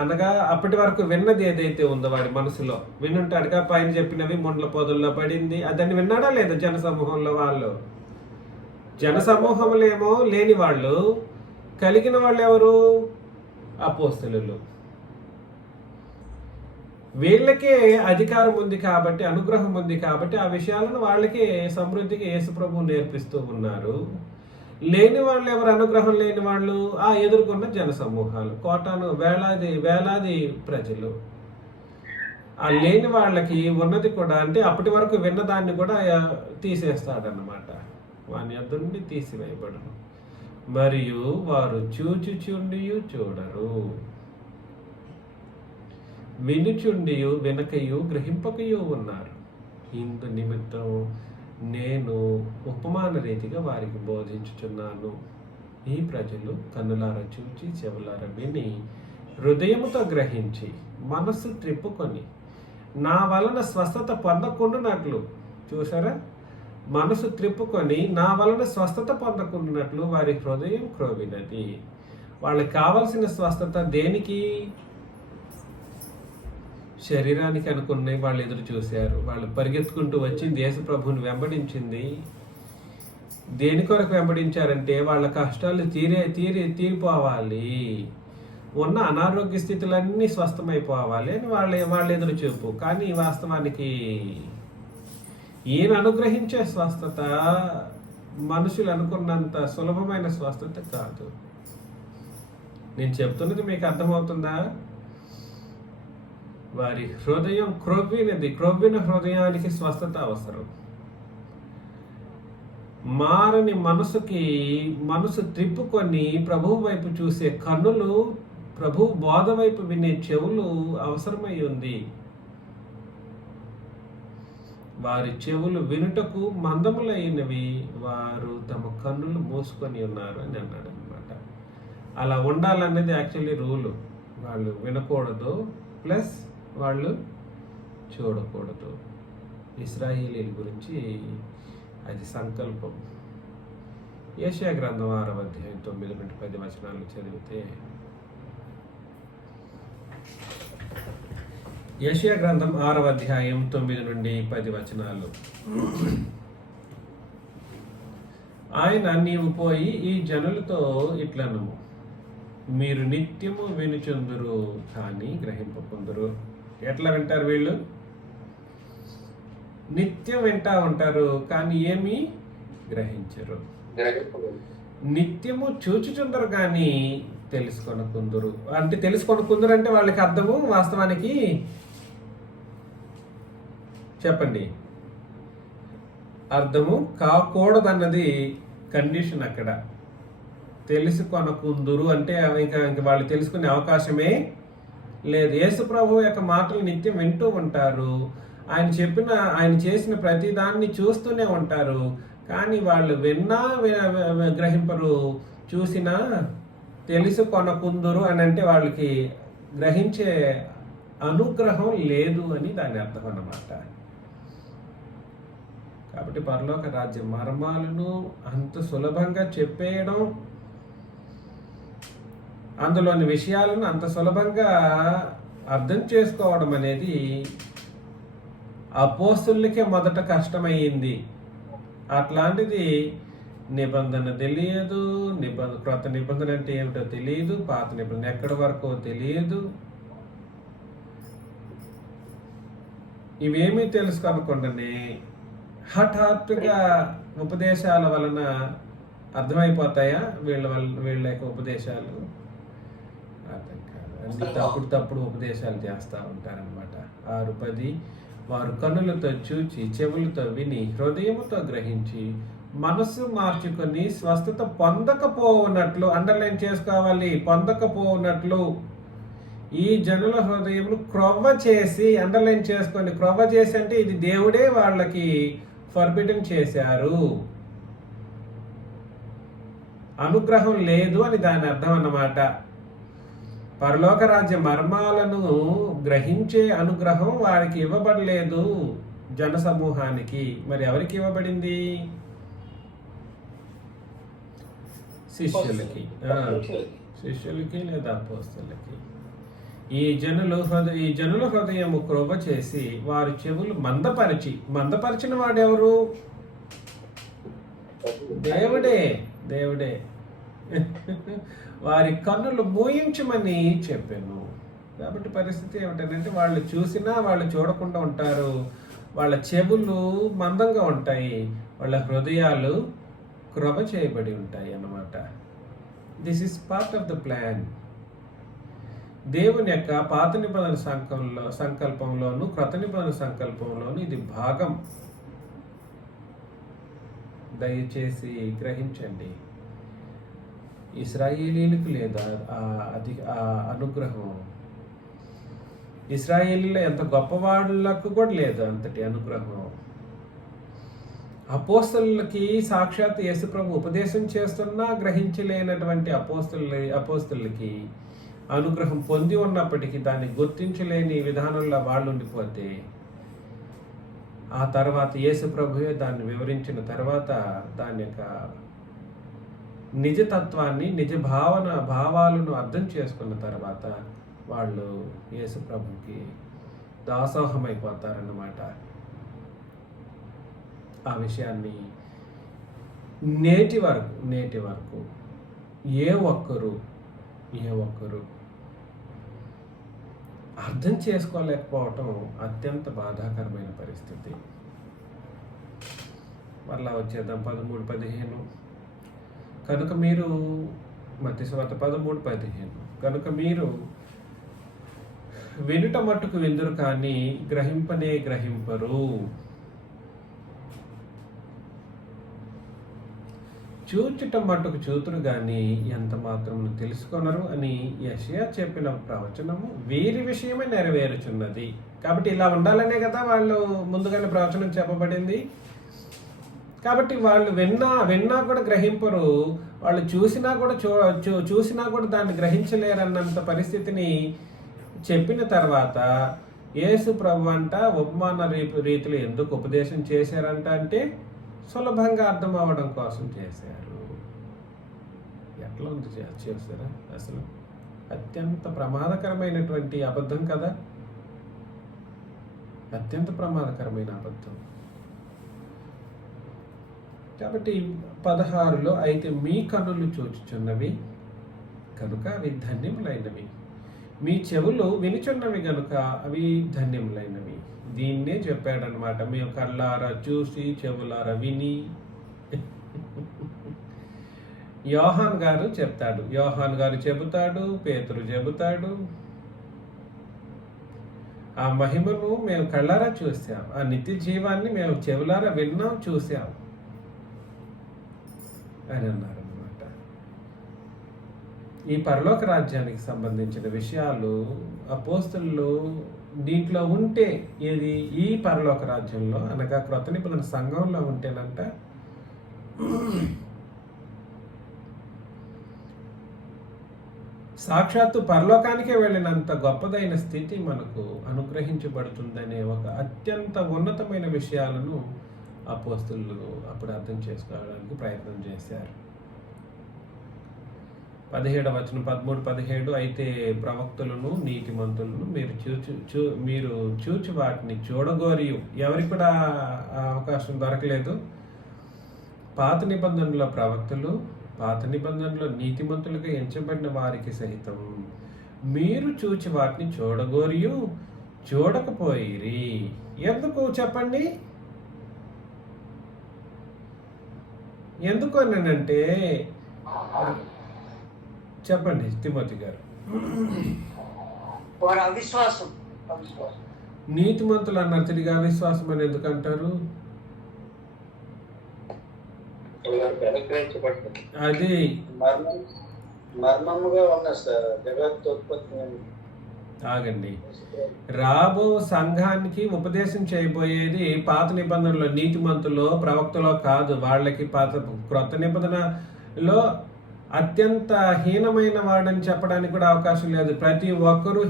అనగా అప్పటి వరకు విన్నది ఏదైతే ఉందో వాడి మనసులో వినుంటాడుగా, పైన చెప్పినవి ముండ్ల పొదల్లో పడింది, అదని విన్నాడా లేదా? జనసమూహంలో వాళ్ళు, జనసమూహంలో ఏమో లేని వాళ్ళు, కలిగిన వాళ్ళు ఎవరు? అపోస్తలులు. వీళ్ళకే అధికారం ఉంది కాబట్టి, అనుగ్రహం ఉంది కాబట్టి ఆ విషయాలను వాళ్ళకే సమృద్ధిగా యేసుప్రభువు నేర్పిస్తూ ఉన్నారు. లేని వాళ్ళు ఎవరు? అనుగ్రహం లేని వాళ్ళు ఆ ఎదుర్కొన్న జన సమూహాలు, కోటాను వేలాది ప్రజలు. ఆ లేని వాళ్ళకి ఉన్నది కూడా, అంటే అప్పటి వరకు విన్నదాన్ని కూడా తీసేస్తాడన్నమాట. వాని యొద్ద నుండి తీసివేయబడును. మరియు వారు చూచుచుండియు చూడరు, వినుచుండియు వినకయు గ్రహింపకయు ఉన్నారు. ఇందు నిమిత్తం నేను ఉపమాన రీతిగా వారికి బోధించుచున్నాను. ఈ ప్రజలు కన్నులారా చూచి, చెవులారా విని, హృదయముతో గ్రహించి, మనస్సు త్రిప్పుకొని నా వలన స్వస్థత పొందకుండానట్లు. చూసారా? మనసు త్రిప్పుకొని నా వలన స్వస్థత పొందకుండానట్లు వారి హృదయం క్రోవినది. వాళ్ళకి కావలసిన స్వస్థత దేనికి? శరీరానికి అనుకున్నవి వాళ్ళు ఎదురు చూశారు. వాళ్ళు పరిగెత్తుకుంటూ వచ్చింది యేసుప్రభువుని వెంబడించింది. దేని కొరకు వెంబడించారంటే వాళ్ళ కష్టాలు తీరిపోవాలి, ఉన్న అనారోగ్య స్థితులన్నీ స్వస్థమైపోవాలి అని వాళ్ళ ఎదురు చూపు. కానీ వాస్తవానికి ఈయన అనుగ్రహించే స్వస్థత మనుషులు అనుకున్నంత సులభమైన స్వస్థత కాదు. నేను చెప్తున్నది మీకు అర్థమవుతుందా? వారి హృదయం క్రొవ్విన హృదయానికి స్వస్థత అవసరం. మారని మనసు త్రిప్పుకొని ప్రభువు వైపు చూసే కన్నులు, ప్రభువు బోధ వైపు వినే చెవులు అవసరమై ఉంది. వారి చెవులు వినుటకు మందములైనవి, వారు తమ కన్నులు మూసుకొని ఉన్నారు అని అన్నాడు అనమాట. అలా ఉండాలనేది యాక్చువల్లీ రూలు. వాళ్ళు వినకూడదు, ప్లస్ వాళ్ళు చూడకూడదు. ఇశ్రాయేలీల గురించి అది సంకల్పం. యెషయా గ్రంథం 6వ అధ్యాయం 9-10 వచనాలు చదివితే, యెషయా గ్రంథం 6వ అధ్యాయం 9-10 వచనాలు. ఆయన, నీవు పోయి ఈ జనులతో ఇట్లనుము, మీరు నిత్యము వినుచుందురు కానీ గ్రహింపకుందురు. ఎట్లా వింటారు వీళ్ళు? నిత్యం వింటా ఉంటారు కానీ ఏమీ గ్రహించరు. నిత్యము చూచుచుందరు కానీ తెలుసుకొనకుందురు. అంటే తెలుసుకొనకుందురు అంటే వాళ్ళకి అర్థము వాస్తవానికి చెప్పండి, అర్థము కాకూడదన్నది కండిషన్ అక్కడ. తెలుసుకొనకుందురు అంటే ఇంకా వాళ్ళు తెలుసుకునే అవకాశమే లేదు. యేసు ప్రభు యొక్క మాటలు నిత్యం వింటూ ఉంటారు, ఆయన చేసిన ప్రతి దాన్ని చూస్తూనే ఉంటారు, కానీ వాళ్ళు విన్నా గ్రహింపరు, చూసినా తెలుసుకొనకుందురు అని అంటే వాళ్ళకి గ్రహించే అనుగ్రహం లేదు అని దాని అర్థం అన్నమాట. కాబట్టి పరలోక రాజ్య మర్మాలను అంత సులభంగా చెప్పేయడం, అందులోని విషయాలను అంత సులభంగా అర్థం చేసుకోవడం అనేది అపోస్తులకే మొదట కష్టమయ్యింది. అట్లాంటిది నిబంధన తెలియదు, క్రొత్త నిబంధన అంటే ఏమిటో తెలియదు, పాత నిబంధన ఎక్కడి వరకు తెలియదు. ఇవేమీ తెలుసుకోనకుండానే హఠాత్తుగా ఉపదేశాల వలన అర్థమైపోతాయా వీళ్ళ యొక్క ఉపదేశాలు? అర్థం కాదు. అన్ని తప్పుడు ఉపదేశాలు చేస్తూ ఉంటారనమాట. 6:10 వారు కన్నులతో చూచి, చెవులతో విని, హృదయముతో గ్రహించి, మనస్సు మార్చుకొని స్వస్థత పొందకపోవునట్లు, అండర్లైన్ చేసుకోవాలి, పొందకపోవునట్లు ఈ జనుల హృదయములు క్రొవ్వ చేసి, అండర్లైన్ చేసుకొని, క్రొవ్వ చేసి అంటే ఇది దేవుడే వాళ్ళకి ఫర్బిడన్ చేశారు, అనుగ్రహం లేదు అని దాని అర్థం అన్నమాట. పరలోక రాజ్య మర్మాలను గ్రహించే అనుగ్రహం వారికి ఇవ్వబడలేదు జన సమూహానికి. మరి ఎవరికి ఇవ్వబడింది? శిష్యులకి లేదా అపోస్తలులకి. ఈ జనుల హృదయము క్రొవ్వ చేసి వారి చెవులు మందపరిచిన వాడెవరు? దేవుడే. వారి కన్నులు మూయించమని చెప్పాను. కాబట్టి పరిస్థితి ఏమిటంటే వాళ్ళు చూసినా వాళ్ళు చూడకుండా ఉంటారు, వాళ్ళ చెవులు మందంగా ఉంటాయి, వాళ్ళ హృదయాలు క్రొవ్వ చేయబడి ఉంటాయి అన్నమాట. This is part of the plan. దేవుని యొక్క పాత నిబంధన సంకల్పంలోను క్రొత్త నిబంధన సంకల్పంలోను ఇది భాగం. దయచేసి గ్రహించండి. ఇశ్రాయేలీలకు లేదా ఆ అనుగ్రహం, ఇశ్రాయేలీలో ఎంత గొప్పవాళ్ళకు కూడా లేదు అంతటి అనుగ్రహం. అపోస్తలులకి సాక్షాత్ యేసుప్రభు ఉపదేశం చేస్తున్నా గ్రహించలేనటువంటి అపోస్తలులకి అనుగ్రహం పొంది ఉన్నప్పటికీ దాన్ని గుర్తించలేని విధానంలో వాళ్ళు ఉండిపోతే, ఆ తర్వాత యేసుప్రభువే దాన్ని వివరించిన తర్వాత దాని యొక్క నిజతత్వాన్ని, నిజ భావాలను అర్థం చేసుకున్న తర్వాత వాళ్ళు యేసుప్రభుకి దాసోహమైపోతారన్నమాట. ఆ విషయాన్ని నేటి వరకు ఏ ఒక్కరు అర్థం చేసుకోలేకపోవటం అత్యంత బాధాకరమైన పరిస్థితి. మళ్ళా వచ్చేద్దాం 13-15. కనుక మీరు మత్తయి సువార్త 13-15 కనుక మీరు వినుట మట్టుకు విందురు కానీ గ్రహింపరు. చూచుట మట్టుకు చూతురు గాని ఎంత మాత్రం తెలుసుకొనరు అని యెషయా చెప్పిన ప్రవచనము వీరి విషయమే నెరవేరుచున్నది. కాబట్టి ఇలా ఉండాలనే కదా వాళ్ళు ముందుగానే ప్రవచనం చెప్పబడింది. కాబట్టి వాళ్ళు విన్నా కూడా గ్రహింపరు, వాళ్ళు చూసినా కూడా చూసినా కూడా దాన్ని గ్రహించలేరన్నంత పరిస్థితిని చెప్పిన తర్వాత యేసు ప్రభు అంట ఉపమాన రీతిలో ఎందుకు ఉపదేశం చేశారంట అంటే సులభంగా అర్థం అవ్వడం కోసం చేశారు. ఎట్లా ఉంది చేస్తారా? అసలు అత్యంత ప్రమాదకరమైనటువంటి అబద్ధం కదా, అత్యంత ప్రమాదకరమైన అబద్ధం. కాబట్టి 16లో అయితే మీ కన్నులు చూచుచున్నవి కనుక అవి ధన్యములైనవి, మీ చెవులు వినుచున్నవి కనుక అవి ధన్యములైనవి. దీన్నే చెప్పాడనమాట, మేము కళ్ళారా చూసి చెవులారా విని. యోహాన్ గారు చెప్తాడు, యోహాన్ గారు చెబుతాడు, పేతురు చెబుతాడు, ఆ మహిమను మేము కళ్ళారా చూసాం, ఆ నిత్య జీవాన్ని మేము చెవులారా విన్నాం చూసాం అని అన్నారన్నమాట. ఈ పరలోక రాజ్యానికి సంబంధించిన విషయాలు అపోస్తలులు దీంట్లో ఉంటే, ఏది ఈ పరలోక రాజ్యంలో అనగా క్రొత్త నిబంధన సంఘంలో ఉంటేనంట సాక్షాత్తు పరలోకానికే వెళ్ళినంత గొప్పదైన స్థితి మనకు అనుగ్రహించబడుతుందనే ఒక అత్యంత ఉన్నతమైన విషయాలను అపోస్తలులు అప్పుడు అర్థం చేసుకోవడానికి ప్రయత్నం చేశారు. 17వ వచనం 13, 17 అయితే ప్రవక్తలను నీతిమంతులను మీరు చూచి వాటిని చూడగోరి, ఎవరికి కూడా అవకాశం దొరకలేదు. పాత నిబంధనలో ప్రవక్తలు, పాత నిబంధనలో నీతిమంతులుగా ఎంచబడిన వారికి సహితం మీరు చూచి వాటిని చూడగోరి చూడకపోయిరి. ఎందుకు చెప్పండి? ఎందుకు అన్నానంటే, చెప్పండి తిమోతి గారు. వారి అవిశ్వాసం. నీతిమంతులు అన్నారు, తిరిగి అవిశ్వాసం అని ఎందుకు అంటారు? అది మర్మముగా ఉన్న జగత్తుత్పత్తి. ఆగండి, రాబో సంఘానికి ఉపదేశం చేయబోయేది పాత నిబంధనలో నీతిమంతులో ప్రవక్తలో కాదు. వాళ్ళకి క్రొత్త నిబంధనలో అత్యంత హీనమైన వాడని చెప్పడానికి కూడా అవకాశం లేదు. ప్రతి ఒక్కరూ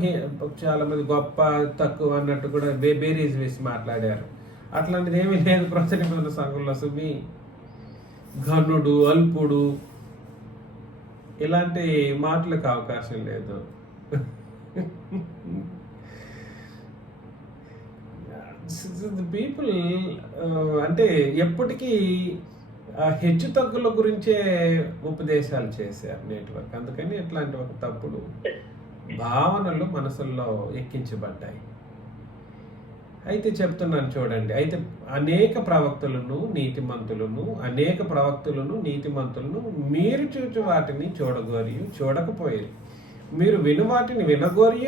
చాలా మంది గొప్ప తక్కువ అన్నట్టు కూడా బేరీస్ వేసి మాట్లాడారు. అట్లాంటిది ఏమీ లేదు క్రొత్త నిబంధన సంఘంలో. సుమి ఘనుడు, అల్పుడు ఇలాంటి మాటలకు అవకాశం లేదు. పీపుల్ అంటే ఎప్పటికీ హెచ్చు తగ్గుల గురించే ఉపదేశాలు చేశారు నెట్వర్క్. అందుకని ఇట్లాంటి ఒక తప్పుడు భావనలు మనసుల్లో ఎక్కించబడ్డాయి. అయితే చెప్తున్నాను చూడండి, అయితే అనేక ప్రవక్తలను నీతిమంతులను మీరు చూచి వాటిని చూడగోరి చూడకపోయారు, మీరు విను వాటిని వినగోరి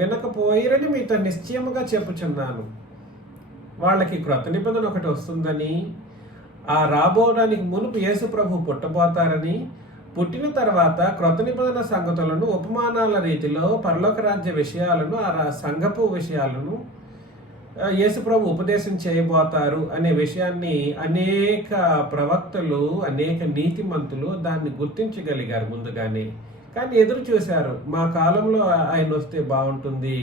వినకపోయిరని మీతో నిశ్చయముగా చెప్పుచున్నాను. వాళ్ళకి క్రొత్త నిబంధన ఒకటి వస్తుందని, ఆ రాబోడానికి మునుపు యేసు ప్రభు పుట్టబోతారని, పుట్టిన తర్వాత క్రొత్త నిబంధన సంగతులను ఉపమానాల రీతిలో పరలోక రాజ్య విషయాలను, ఆ సంఘపు విషయాలను యేసు ప్రభు ఉపదేశం చేయబోతారు అనే విషయాన్ని అనేక ప్రవక్తలు, అనేక నీతిమంతులు దాన్ని గుర్తించగలిగారు ముందుగానే. కానీ ఎదురు చూశారు, మా కాలంలో ఆయన వస్తే బాగుంటుంది,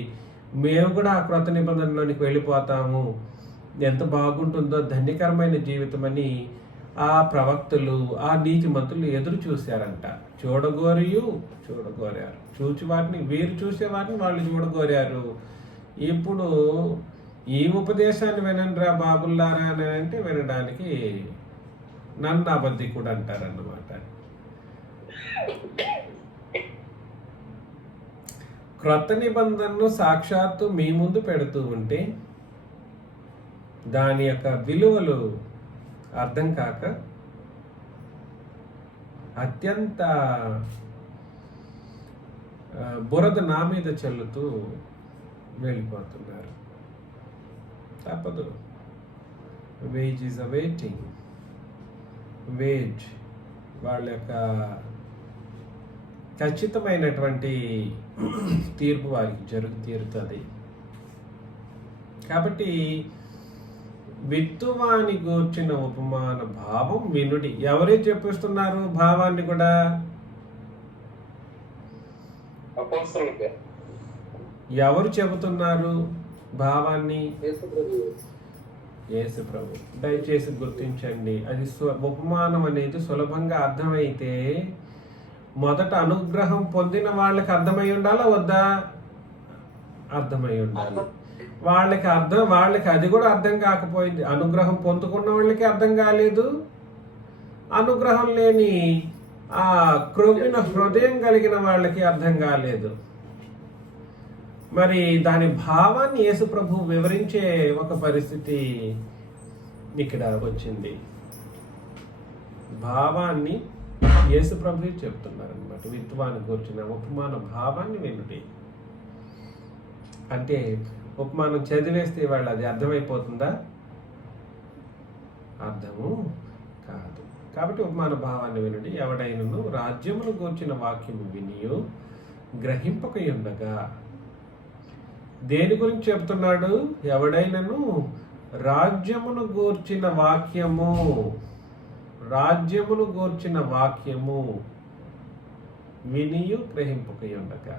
మేము కూడా ఆ క్రొత్త నిబంధనలోనికి వెళ్ళిపోతాము, ఎంత బాగుంటుందో, ధన్యకరమైన జీవితం అని ఆ ప్రవక్తలు, ఆ నీతిమంతులు ఎదురు చూశారంట. చూడగోరారు. చూచి వాటిని వీరు చూసే వాటిని వాళ్ళు చూడగోరారు. ఇప్పుడు ఈ ఉపదేశాన్ని వినండిరా బాబుల్లారా అని అంటే వినడానికి నన్ను అబద్ధికుడు అంటారన్నమాట. క్రొత్త నిబంధనను సాక్షాత్తు మీ ముందు పెడుతూ ఉంటే దాని యొక్క విలువలు అర్థం కాక అత్యంత బురద నా మీద చల్లుతూ వెళ్ళిపోతున్నారు. తప్పదు. Veg is awaiting. వేజ్ వాళ్ళ యొక్క ఖచ్చితమైనటువంటి తీర్పు వారికి తీరుతుంది. కాబట్టి విత్తువాని గూర్చిన ఉపమాన భావం వినుడి. ఎవరే చెప్పిస్తున్నారు భావాన్ని కూడా? అపోస్తలులకే. ఎవరు చెబుతున్నారు భావాన్ని? యేసు ప్రభు. దయచేసి గుర్తించండి, అది ఉపమానం అనేది సులభంగా అర్థమైతే మొదట అనుగ్రహం పొందిన వాళ్ళకి అర్థమై ఉండాలా వద్దా? అర్థమై ఉండాలి. వాళ్ళకి అది కూడా అర్థం కాకపోయింది. అనుగ్రహం పొందుకున్న వాళ్ళకి అర్థం కాలేదు, అనుగ్రహం లేని ఆ క్రొవ్విన హృదయం కలిగిన వాళ్ళకి అర్థం కాలేదు. మరి దాని భావాన్ని యేసు ప్రభు వివరించే ఒక పరిస్థితి ఇక్కడ వచ్చింది. భావాన్ని యేసు ప్రభు చెప్తున్నారు అనమాట. విత్తువానికి వచ్చిన ఉపమాన భావాన్ని వినుడి అంటే ఉపమానం చదివేస్తే వాళ్ళు అది అర్థమైపోతుందా? అర్థము కాదు. కాబట్టి ఉపమాన భావాన్ని వినుడి. ఎవడైనను రాజ్యమును గూర్చిన వాక్యము వినియు గ్రహింపకయుండగా. దేని గురించి చెప్తున్నాడు? ఎవడైనను రాజ్యమును గూర్చిన వాక్యము వినియు గ్రహింపకయుండగా.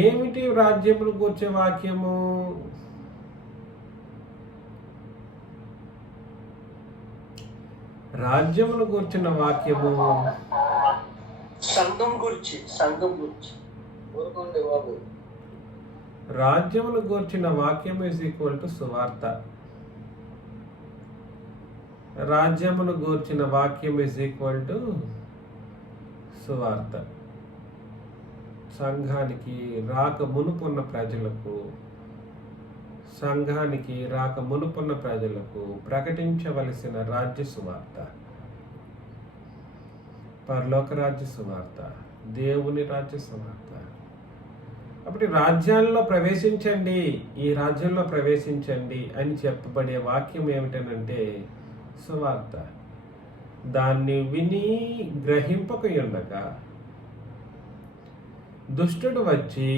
ఏమిటి రాజ్యమును గూర్చే వాక్యము? రాజ్యమును గూర్చిన వాక్యము సంఘం గురించి బాబు. రాజ్యమును గూర్చిన వాక్యము ఈజ్ ఈక్వల్ టు సువార్త. రాజ్యమును గూర్చిన వాక్యం ఈజ్ ఈక్వల్ టు సువార్త. సంఘానికి రాక మునుపున్న ప్రజలకు ప్రకటించవలసిన రాజ్య సువార్త, పరలోక రాజ్య సువార్త, దేవుని రాజ్య సువార్త. అప్పుడు రాజ్యాల్లో ప్రవేశించండి, ఈ రాజ్యంలో ప్రవేశించండి అని చెప్పబడే వాక్యం ఏమిటనంటే సువార్త. దాన్ని విని గ్రహింపకయుండగా దుష్టుడు వచ్చి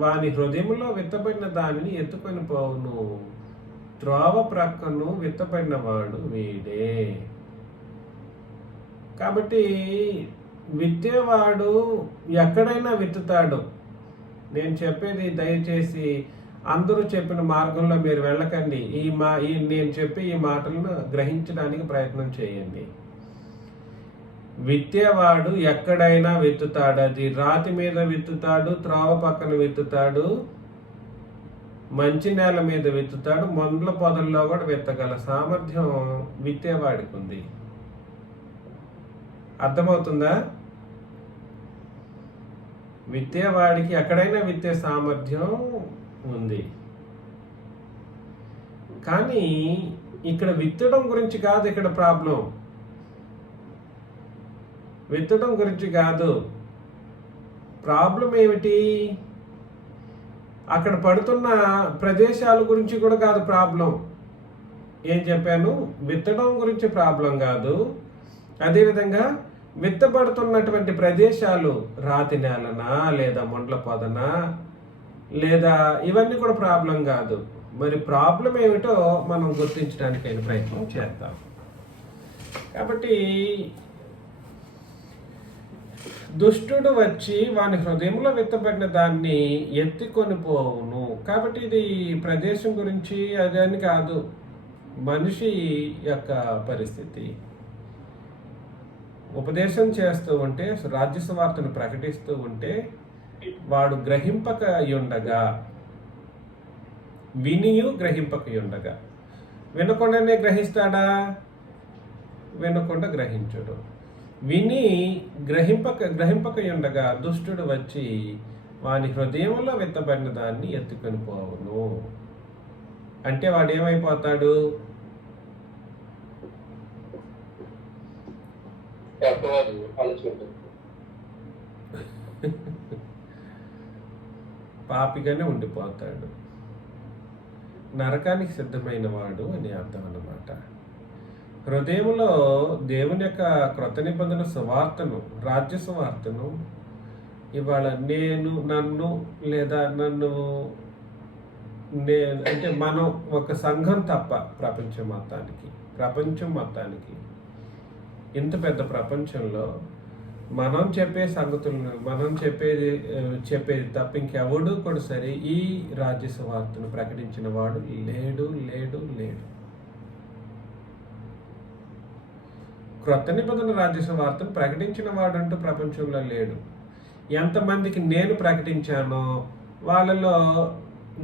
వాని హృదయంలో విత్తబడిన దానిని ఎత్తుకొని పోవును. త్రోవ ప్రక్కను విత్తబడిన వాడు వీడే. కాబట్టి విత్తేవాడు ఎక్కడైనా విత్తుతాడు. నేను చెప్పేది దయచేసి అందరూ చెప్పిన మార్గంలో మీరు వెళ్ళకండి. నేను చెప్పే ఈ మాటలను గ్రహించడానికి ప్రయత్నం చేయండి. విత్తేవాడు ఎక్కడైనా విత్తుతాడు. అది రాతి మీద విత్తుతాడు, త్రోవ పక్కన విత్తుతాడు, మంచి నేల మీద విత్తుతాడు, మొండ్ల పొదల్లో కూడా విత్తగల సామర్థ్యం విత్తేవాడికి ఉంది. అర్థమవుతుందా? విత్తేవాడికి ఎక్కడైనా విత్తే సామర్థ్యం ఉంది. కానీ ఇక్కడ విత్తడం గురించి కాదు. ఇక్కడ ప్రాబ్లం విత్తడం గురించి కాదు. ప్రాబ్లం ఏమిటి? అక్కడ పడుతున్న ప్రదేశాల గురించి కూడా కాదు ప్రాబ్లం. ఏం చెప్పాను? విత్తడం గురించి ప్రాబ్లం కాదు. అదేవిధంగా విత్తబడుతున్నటువంటి ప్రదేశాలు రాతి నేలనా లేదా మొండ్ల పొదనా లేదా ఇవన్నీ కూడా ప్రాబ్లం కాదు. మరి ప్రాబ్లం ఏమిటో మనం గుర్తించడానికి ప్రయత్నం చేద్దాం. కాబట్టి దుష్టుడు వచ్చి వాని హృదయంలో విత్తబడిన దాన్ని ఎత్తుకొని పోవును. కాబట్టి ఇది ప్రదేశం గురించి అదని కాదు, మనిషి యొక్క పరిస్థితి. ఉపదేశం చేస్తూ ఉంటే, రాజ్య సువార్తను ప్రకటిస్తూ ఉంటే వాడు గ్రహింపకయుండగా, వినియు గ్రహింపకయుండగా. వినకుండానే గ్రహిస్తాడా? వినకుండా గ్రహించుడు. విని గ్రహింపకయుండగా దుష్టుడు వచ్చి వాని హృదయంలో విత్తబడిన దాన్ని ఎత్తుకొని పోవును. అంటే వాడు ఏమైపోతాడు? పాపిగానే ఉండిపోతాడు. నరకానికి సిద్ధమైన వాడు అని అర్థం అన్నమాట. హృదయంలో దేవుని యొక్క క్రొత్త నిబంధన సువార్తను, రాజ్య సువార్తను ఇవాళ నన్ను లేదా అంటే మనం ఒక సంఘం తప్ప ప్రపంచం మొత్తానికి ఇంత పెద్ద ప్రపంచంలో మనం చెప్పే సంగతులను మనం చెప్పేది తప్ప ఇంకెవడు కూడా సరే ఈ రాజ్య సువార్తను ప్రకటించిన వాడు లేడు. క్రొత్త నిబంధన రాజ్య సువార్తను ప్రకటించిన వాడంటూ ప్రపంచంలో లేడు. ఎంతమందికి నేను ప్రకటించానో వాళ్ళలో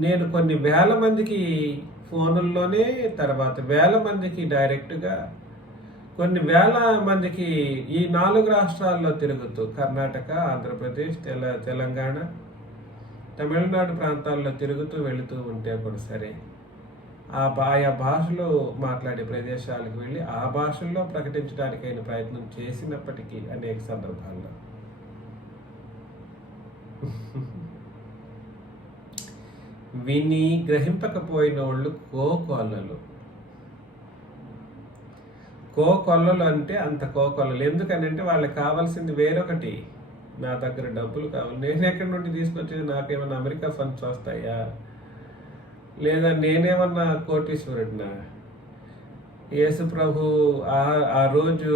నేను కొన్ని వేల మందికి ఫోనుల్లోనే, తర్వాత వేల మందికి డైరెక్ట్గా, కొన్ని వేల మందికి ఈ 4 రాష్ట్రాల్లో తిరుగుతూ, కర్ణాటక, ఆంధ్రప్రదేశ్, తెలంగాణ, తమిళనాడు ప్రాంతాల్లో తిరుగుతూ వెళుతూ ఉంటే కూడా సరే ఆయా భాషలో మాట్లాడే ప్రదేశాలకు వెళ్ళి ఆ భాషల్లో ప్రకటించడానికైన ప్రయత్నం చేసినప్పటికీ అనేక సందర్భాల్లో విని గ్రహింపకపోయిన వాళ్ళు కోకొల్లలు అంటే అంత కోకొల్లలు. ఎందుకనంటే వాళ్ళకి కావాల్సింది వేరొకటి. నా దగ్గర డబ్బులు కావాలి, నేను ఎక్కడి నుండి తీసుకొచ్చేది, నాకేమన్నా అమెరికా ఫండ్స్ వస్తాయా, లేదా నేనేమన్నా కోటీశ్వరుడినా? యేసు ప్రభు ఆ రోజు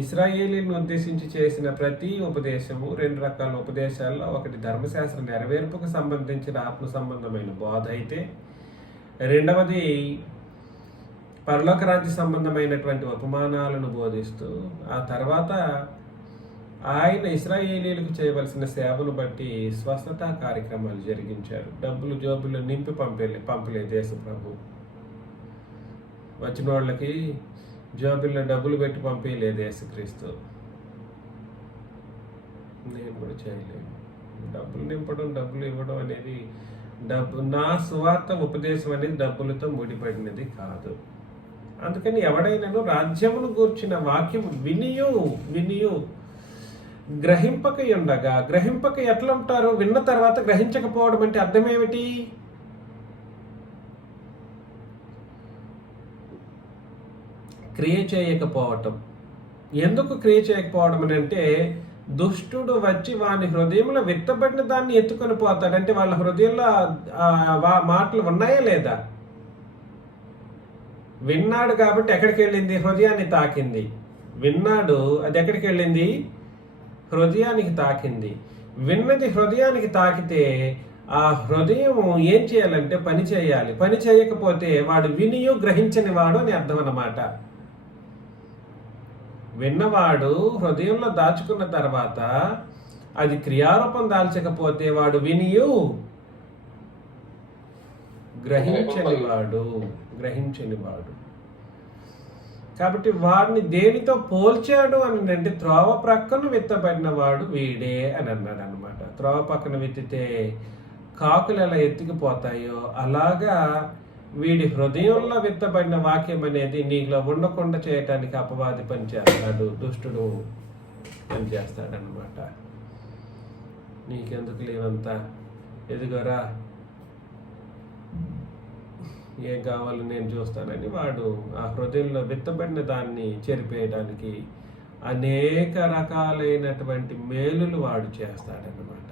ఇశ్రాయేలీని ఉద్దేశించి చేసిన ప్రతి ఉపదేశము 2 రకాల ఉపదేశాల్లో, ఒకటి ధర్మశాస్త్ర నెరవేర్పుకు సంబంధించిన ఆత్మ సంబంధమైన బోధ అయితే, రెండవది పరలోక రాజ్య సంబంధమైనటువంటి ఉపమానాలను బోధిస్తూ, ఆ తర్వాత ఆయన ఇశ్రాయేలీలకు చేయవలసిన సేవను బట్టి స్వస్థతా కార్యక్రమాలు జరిగించారు. డబ్బులు జోబులు నింపి పంపలేదు యేసు ప్రభు. వచ్చిన వాళ్ళకి జోబుల్లో డబ్బులు పెట్టి పంపించలేదు యేసుక్రీస్తు. నేను కూడా చేయలేను. డబ్బులు నింపడం, డబ్బులు ఇవ్వడం అనేది నా సువార్త ఉపదేశం అనేది డబ్బులతో ముడిపడినది కాదు. అందుకని ఎవడైనాను రాజ్యమును గూర్చిన వాక్యం వినియు గ్రహింపక ఉండగా, గ్రహింపక ఎట్లా ఉంటారు? విన్న తర్వాత గ్రహించకపోవడం అంటే అర్థం ఏమిటి? క్రియ చేయకపోవటం. ఎందుకు క్రియ చేయకపోవడం అని అంటే, దుష్టుడు వచ్చి వాని హృదయంలో విత్తబడిన దాన్ని ఎత్తుకొని పోతాడు. అంటే వాళ్ళ హృదయంలో మాటలు ఉన్నాయా లేదా? విన్నాడు కాబట్టి ఎక్కడికి వెళ్ళింది? హృదయాన్ని తాకింది. విన్నాడు, అది ఎక్కడికి వెళ్ళింది? హృదయానికి తాకింది. విన్నది హృదయానికి తాకితే ఆ హృదయం ఏం చేయాలంటే పని చేయాలి. పని చేయకపోతే వాడు వినియు గ్రహించని వాడు అని అర్థం అన్నమాట. విన్నవాడు హృదయంలో దాచుకున్న తర్వాత అది క్రియారూపం దాల్చకపోతే వాడు వినియు గ్రహించని వాడు. కాబట్టి వాడిని దేనితో పోల్చాడు అని అంటే, త్రోవ ప్రక్కన విత్తబడిన వాడు వీడే అని అన్నాడు అనమాట. త్రోవ పక్కన విత్తితే కాకులు ఎలా ఎత్తుకుపోతాయో అలాగా వీడి హృదయంలో విత్తబడిన వాక్యం అనేది నీలో ఉండకుండా చేయటానికి అపవాది పనిచేస్తాడు, దుష్టుడు పనిచేస్తాడనమాట. నీకెందుకు లేవంతా, ఎదుగరా, ఏం కావాలో నేను చూస్తానని వాడు ఆ హృదయంలో విత్తబడిన దాన్ని చెరిపేయడానికి అనేక రకాలైనటువంటి మేలులు వాడు చేస్తాడనమాట.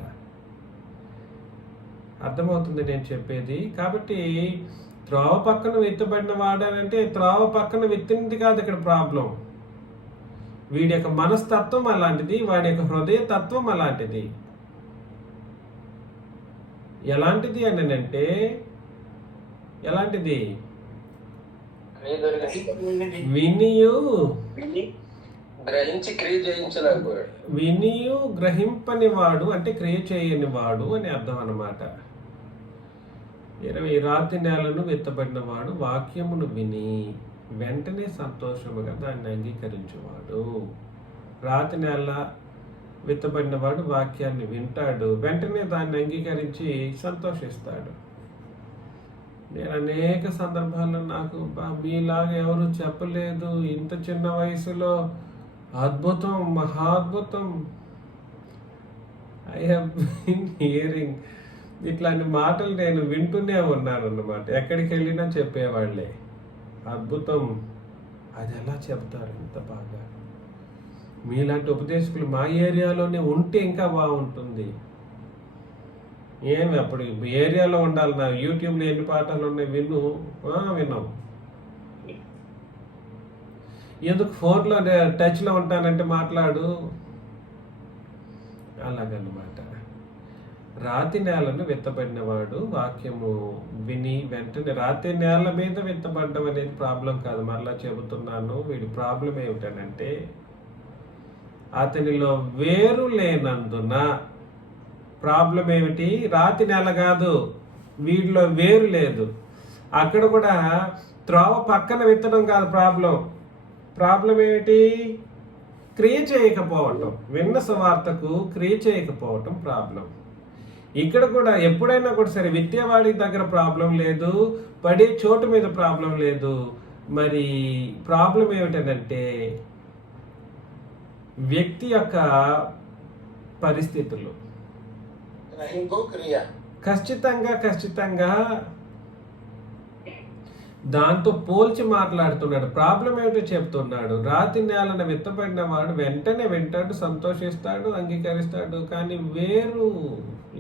అర్థమవుతుంది నేను చెప్పేది? కాబట్టి త్రోవ పక్కన విత్తబడిన వాడనంటే త్రోవ పక్కన విత్తినది కాదు ఇక్కడ ప్రాబ్లం. వీడి యొక్క మనస్తత్వం అలాంటిది, వాడి యొక్క హృదయ తత్వం అలాంటిది. ఎలాంటిది అని అంటే, ఎలాంటిది? వినియు గ్రహింపని వాడు అంటే క్రియ చేయని వాడు అని అర్థం అన్నమాట. 20 రాతి నేలను విత్తబడిన వాడు వాక్యమును విని వెంటనే సంతోషముగా దాన్ని అంగీకరించేవాడు. రాతి నేల విత్తబడిన వాడు వాక్యాన్ని వింటాడు, వెంటనే దాన్ని అంగీకరించి సంతోషిస్తాడు. నేను అనేక సందర్భాల్లో నాకు మీలాగా ఎవరు చెప్పలేదు, ఇంత చిన్న వయసులో అద్భుతం, మహాద్భుతం, ఐ హ్యావ్ బీన్ హియరింగ్, ఇట్లాంటి మాటలు నేను వింటూనే ఉన్నాను అన్నమాట. ఎక్కడికి వెళ్ళినా చెప్పేవాళ్ళే, అద్భుతం, అది ఎలా చెప్తారు ఇంత బాగా? మీలాంటి ఉపదేశకులు మా ఏరియాలోనే ఉంటే ఇంకా బాగుంటుంది. ఏమి అప్పుడు ఏరియాలో ఉండాలి. నా యూట్యూబ్లో ఎన్ని పాఠాలు ఉన్నాయి విన్నాం. ఎందుకు ఫోన్లో టచ్లో ఉంటానంటే మాట్లాడు. అలాగన్నమాట. రాతి నేలను విత్తబడినవాడు వాక్యము విని వెంటనే, రాతి నేల మీద విత్తబడ్డం అనేది ప్రాబ్లం కాదు. మరలా చెబుతున్నాను, వీడి ప్రాబ్లం ఏమిటనంటే అతనిలో వేరు లేనందున. ప్రాబ్లం ఏమిటి? రాతి నేల కాదు, వీడిలో వేరు లేదు. అక్కడ కూడా త్రోవ పక్కన విత్తడం కాదు ప్రాబ్లం. ప్రాబ్లం ఏమిటి? క్రియ చేయకపోవటం. విన్న సువార్తకు క్రియ చేయకపోవటం ప్రాబ్లం. ఇక్కడ కూడా ఎప్పుడైనా కూడా సరే విత్తేవాడి దగ్గర ప్రాబ్లం లేదు, పడే చోటు మీద ప్రాబ్లం లేదు. మరి ప్రాబ్లం ఏమిటంటే వ్యక్తి యొక్క పరిస్థితులు. ఖచ్చితంగా దాంతో పోల్చి మాట్లాడుతున్నాడు. ప్రాబ్లం ఏమిటో చెప్తున్నాడు. రాతి నేలన విత్తబడిన వాడు వెంటనే వింటాడు, సంతోషిస్తాడు, అంగీకరిస్తాడు. కానీ వేరు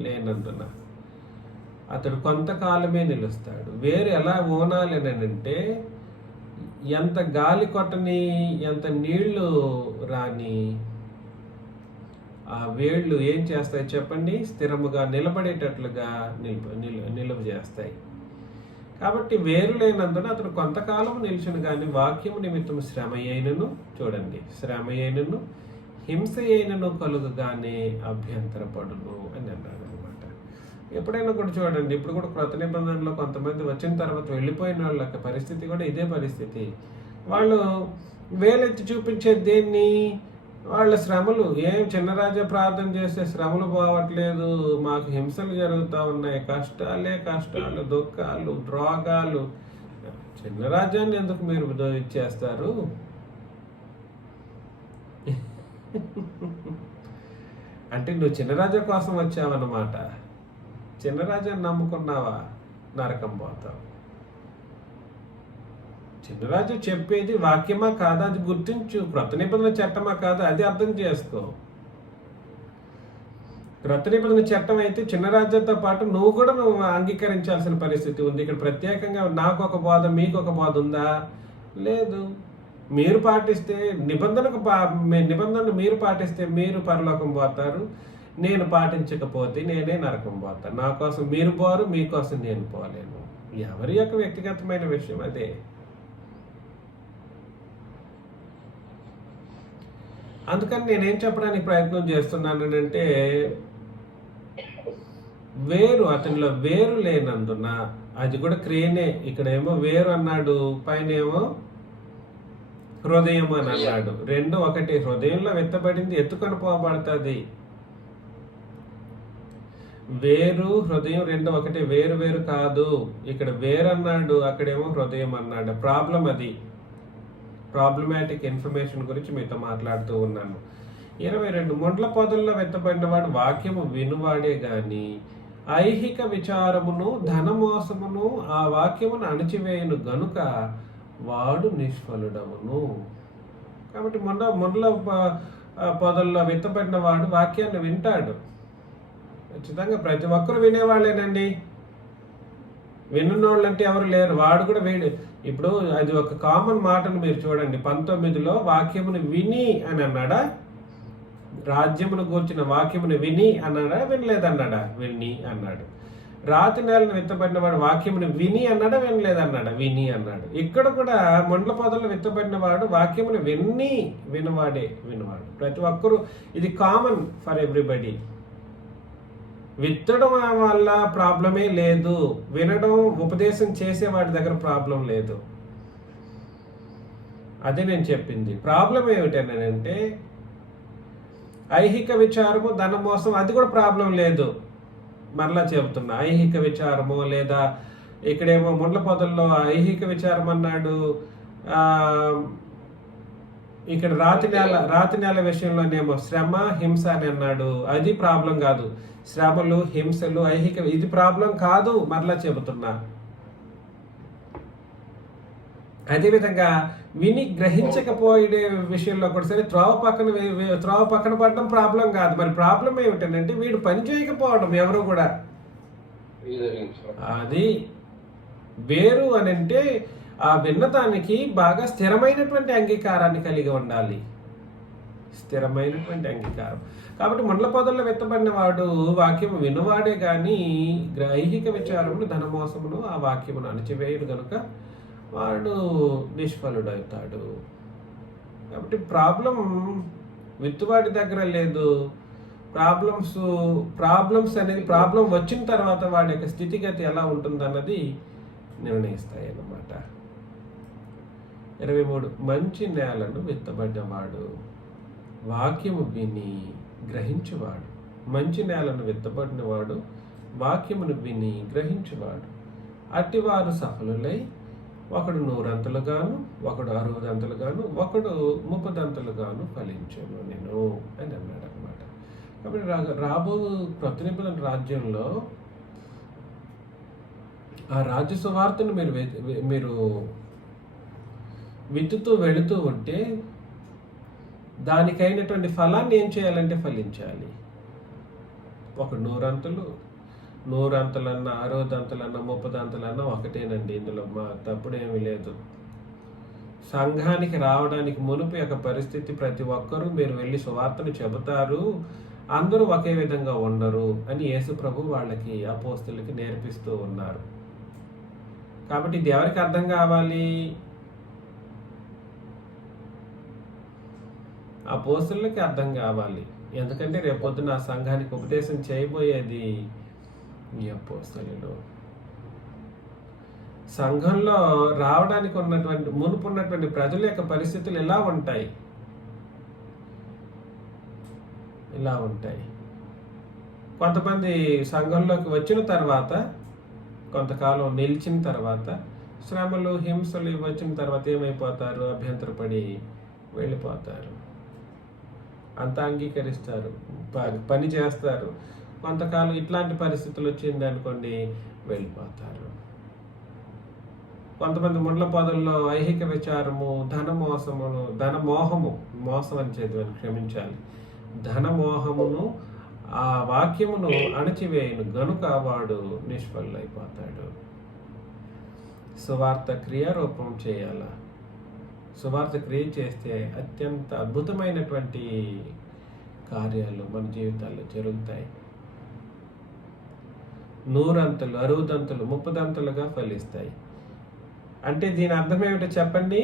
లేనందున అతడు కొంతకాలమే నిలుస్తాడు. వేరు ఎలా ఓనాలి అంటే, ఎంత గాలి కొట్టని, ఎంత నీళ్లు రాని ఆ వేళ్ళు ఏం చేస్తాయి చెప్పండి? స్థిరముగా నిలబడేటట్లుగా నిలువ చేస్తాయి. కాబట్టి వేరు లేనందున అతను కొంతకాలం నిలిచును కానీ వాక్యము నిమిత్తం శ్రమ అయినను, చూడండి, శ్రమ అయినను హింస అయినను కలుగుగానే అభ్యంతరపడును అని అన్నాడు అనమాట. ఎప్పుడైనా కూడా చూడండి, ఇప్పుడు కూడా క్రొత్త నిబంధనలో కొంతమంది వచ్చిన తర్వాత వెళ్ళిపోయిన వాళ్ళ పరిస్థితి కూడా ఇదే పరిస్థితి. వాళ్ళు వేలెత్తి చూపించే దేన్ని? వాళ్ళ శ్రమలు. ఏం చిన్నరాజా ప్రార్థన చేస్తే శ్రమలు పోవట్లేదు, మాకు హింసలు జరుగుతూ ఉన్నాయి, కష్టాలు, దుఃఖాలు, రోగాలు. చిన్నరాజ్యాన్ని ఎందుకు మీరు ఇచ్చేస్తారు? అంటే నువ్వు చిన్నరాజా కోసం వచ్చావన్నమాట. చిన్నరాజాన్ని నమ్ముకున్నావా? నరకం పోతావు. చిన్నరాజు చెప్పేది వాక్యమా కాదా అది గుర్తించు. క్రొత్త నిబంధన చట్టమా కాదా అది అర్థం చేసుకో. క్రొత్త నిబంధన చట్టం అయితే చిన్నరాజ్యంతో పాటు నువ్వు కూడా అంగీకరించాల్సిన పరిస్థితి ఉంది. ఇక్కడ ప్రత్యేకంగా నాకు ఒక బోధ, మీకు ఒక బోధ ఉందా? లేదు. మీరు పాటిస్తే నిబంధనను మీరు పాటిస్తే మీరు పరలోకం పోతారు, నేను పాటించకపోతే నేనే నరకం పోతాను. నా కోసం మీరు పోరు, మీకోసం నేను పోలేను. ఎవరి యొక్క వ్యక్తిగతమైన విషయం అదే. అందుకని నేనేం చెప్పడానికి ప్రయత్నం చేస్తున్నాను అంటే, వేరు, అతనిలో వేరు లేనందున, అది కూడా క్రియనే. ఇక్కడేమో వేరు అన్నాడు, పైన ఏమో హృదయం అని అన్నాడు. రెండు ఒకటి. హృదయంలో విత్తబడింది ఎత్తుకొని పోబడుతుంది. వేరు హృదయం రెండు ఒకటి, వేరు వేరు కాదు. ఇక్కడ వేరు అన్నాడు, అక్కడేమో హృదయం అన్నాడు. ప్రాబ్లం అది. ప్రాబ్లమాటిక్ ఇన్ఫర్మేషన్ గురించి మీతో మాట్లాడుతూ ఉన్నాను. 22 ముండ్ల పొదల్లో విత్తబడిన వాడు వాక్యము వినువాడే గాని ఐహిక విచారమును ధనమోసమును ఆ వాక్యమును అణిచివేయను గనుక వాడు నిష్ఫలుడవును. కాబట్టి ముండ్ల పొదల్లో విత్తబడిన వాడు వాక్యాన్ని వింటాడు. ఖచ్చితంగా ప్రతి ఒక్కరు వినేవాళ్ళేనండి. విన్నోళ్ళు అంటే ఎవరు లేరు. వాడు కూడా వేడు. ఇప్పుడు అది ఒక కామన్ మాటను మీరు చూడండి. 19లో వాక్యమును విని అని అన్నాడా? రాజ్యమును గూర్చిన వాక్యమును విని అన్నాడా? వినలేదన్నాడా? విని అన్నాడు. రాతి నేలను విత్తబడిన వాడు వాక్యమును విని అన్నాడా? వినలేదన్నాడా? విని అన్నాడు. ఇక్కడ కూడా ముండ్ల పొదల్లో విత్తబడిన వాడు వాక్యమును వినవాడు. ప్రతి ఒక్కరూ, ఇది కామన్ ఫర్ ఎవ్రీబడి. విత్తడం వల్ల ప్రాబ్లమే లేదు, వినడం, ఉపదేశం చేసేవాడి దగ్గర ప్రాబ్లం లేదు. అదే నేను చెప్పింది. ప్రాబ్లం ఏమిటంటే ఐహిక విచారము, ధనమోసం, అది కూడా ప్రాబ్లం లేదు. మరలా చెబుతున్నా, ఐహిక విచారము లేదా ఇక్కడేమో ముండ్ల పొదల్లో ఐహిక విచారం అన్నాడు. ఇక్కడ రాతి నేల విషయంలోనేమో శ్రమ, హింస అని అన్నాడు. అది ప్రాబ్లం కాదు. శ్రమలు, హింసలు, ఐహిక, ఇది ప్రాబ్లం కాదు. మరలా చెబుతున్నా, అదేవిధంగా విని గ్రహించకపోయే విషయంలో కూడా సరే త్రోవ పక్కన పడడం ప్రాబ్లం కాదు. మరి ప్రాబ్లం ఏమిటంటే వీడు పని చేయకపోవడం ఎవరు కూడా. అది వేరు అని అంటే ఆ విన్నదానికి బాగా స్థిరమైనటువంటి అంగీకారాన్ని కలిగి ఉండాలి. స్థిరమైనటువంటి అంగీకారం. కాబట్టి ముండ్ల పొదల్లో విత్తబడిన వాడు వాక్యము వినువాడే కానీ ఐహిక విచారములు ధనమోసమును ఆ వాక్యమును అణచివేయుడు కనుక వాడు నిష్ఫలుడవుతాడు. కాబట్టి ప్రాబ్లం విత్తువాడి దగ్గర లేదు. ప్రాబ్లమ్స్ అనేది ప్రాబ్లం వచ్చిన తర్వాత వాడి యొక్క స్థితిగతి ఎలా ఉంటుందన్నది నిర్ణయిస్తాయి అన్నమాట. 23 మంచి నేలను విత్తబడ్డవాడు వాక్యము విని గ్రహించువాడు. మంచి నేలను విత్తబడినవాడు వాక్యమును విని గ్రహించువాడు. అట్టివారు సఫలులై ఒకడు 100 అంతలుగాను, ఒకడు 60 అంతలుగాను, ఒకడు 30 అంతలుగాను ఫలించును నేను అని అన్నాడు అనమాట. కాబట్టి రాబో కొత్త నిబంధన రాజ్యంలో ఆ రాజ్య సువార్తను మీరు విత్తుతూ వెళుతూ ఉంటే దానికైనటువంటి ఫలాన్ని ఏం చేయాలంటే ఫలించాలి. ఒక 100 అంతలు 100 అంతలన్నా 60 అంతలన్నా 30 అంతలన్నా ఒకటేనండి. ఇందులో మా తప్పుడేమీ లేదు. సంఘానికి రావడానికి మునుపు యొక్క పరిస్థితి ప్రతి ఒక్కరూ మీరు వెళ్ళి సువార్తను చెబుతారు, అందరూ ఒకే విధంగా ఉండరు అని యేసు ప్రభు వాళ్ళకి అపోస్తలులకి నేర్పిస్తూ ఉన్నారు. కాబట్టి ఇది ఎవరికి అర్థం కావాలి? అపోస్తలులకి అర్థం కావాలి. ఎందుకంటే రేపొద్దున ఆ సంఘానికి ఉపదేశం చేయబోయేది ఈ అపోస్తలులు. సంఘంలో రావడానికి మునుపు ఉన్నటువంటి ప్రజల యొక్క పరిస్థితులు ఎలా ఉంటాయి? ఇలా ఉంటాయి. కొంతమంది సంఘంలోకి వచ్చిన తర్వాత కొంతకాలం నిలిచిన తర్వాత శ్రమలు హింసలు వచ్చిన తర్వాత ఏమైపోతారు? అభ్యంతరపడి వెళ్ళిపోతారు. అంతా అంగీకరిస్తారు, పని చేస్తారు. కొంతకాలం ఇట్లాంటి పరిస్థితులు వచ్చింది అనుకోండి వెళ్ళిపోతారు. కొంతమంది ముండ్ల పొదల్లో ఐహిక విచారము, మోసం అని చదివాను, క్షమించాలి, ధనమోహమును ఆ వాక్యమును అణచివేయను గనుక వాడు నిష్ఫలుడైపోతాడు. సువార్త క్రియారూపం చేయాల. సువార్త క్రియ చేస్తే అత్యంత అద్భుతమైనటువంటి కార్యాలు మన జీవితాల్లో జరుగుతాయి. 100 అంతలు 60 అంతలు 30 అంతలుగా ఫలిస్తాయి. అంటే దీని అర్థం ఏమిటో చెప్పండి?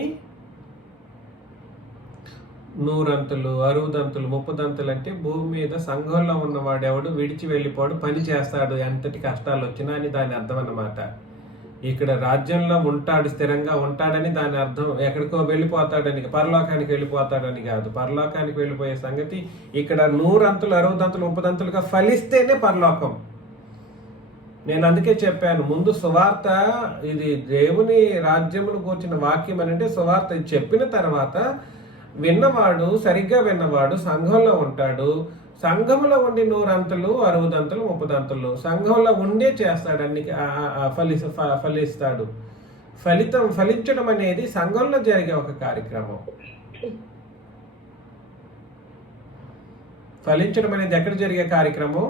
100 అంతలు 60 అంతలు 30 అంతలు అంటే భూమి మీద సంఘంలో ఉన్నవాడు ఎవడు విడిచి వెళ్ళిపోడు, పని చేస్తాడు ఎంతటి కష్టాలు వచ్చినా అని దాని అర్థం అన్నమాట. ఇక్కడ రాజ్యంలో ఉంటాడు, స్థిరంగా ఉంటాడని దాని అర్థం. ఎక్కడికో వెళ్ళిపోతాడని, పరలోకానికి వెళ్ళిపోతాడని కాదు. పరలోకానికి వెళ్ళిపోయే సంగతి ఇక్కడ 100 అంతలు 60 అంతలు 30 అంతలుగా ఫలిస్తేనే పరలోకం. నేను అందుకే చెప్పాను ముందు సువార్త, ఇది దేవుని రాజ్యమును కూర్చిన వాక్యం అని అంటే సువార్త చెప్పిన తర్వాత విన్నవాడు, సరిగ్గా విన్నవాడు సంఘంలో ఉంటాడు. సంఘంలో ఉండి 100 అంతలు 60 అంతలు 30 అంతలు సంఘంలో ఉండే చేస్తాడు, అన్ని ఫలిస్తాడు. ఫలించడం అనేది సంఘంలో జరిగే ఒక కార్యక్రమం. ఫలించడం అనేది ఎక్కడ జరిగే కార్యక్రమం?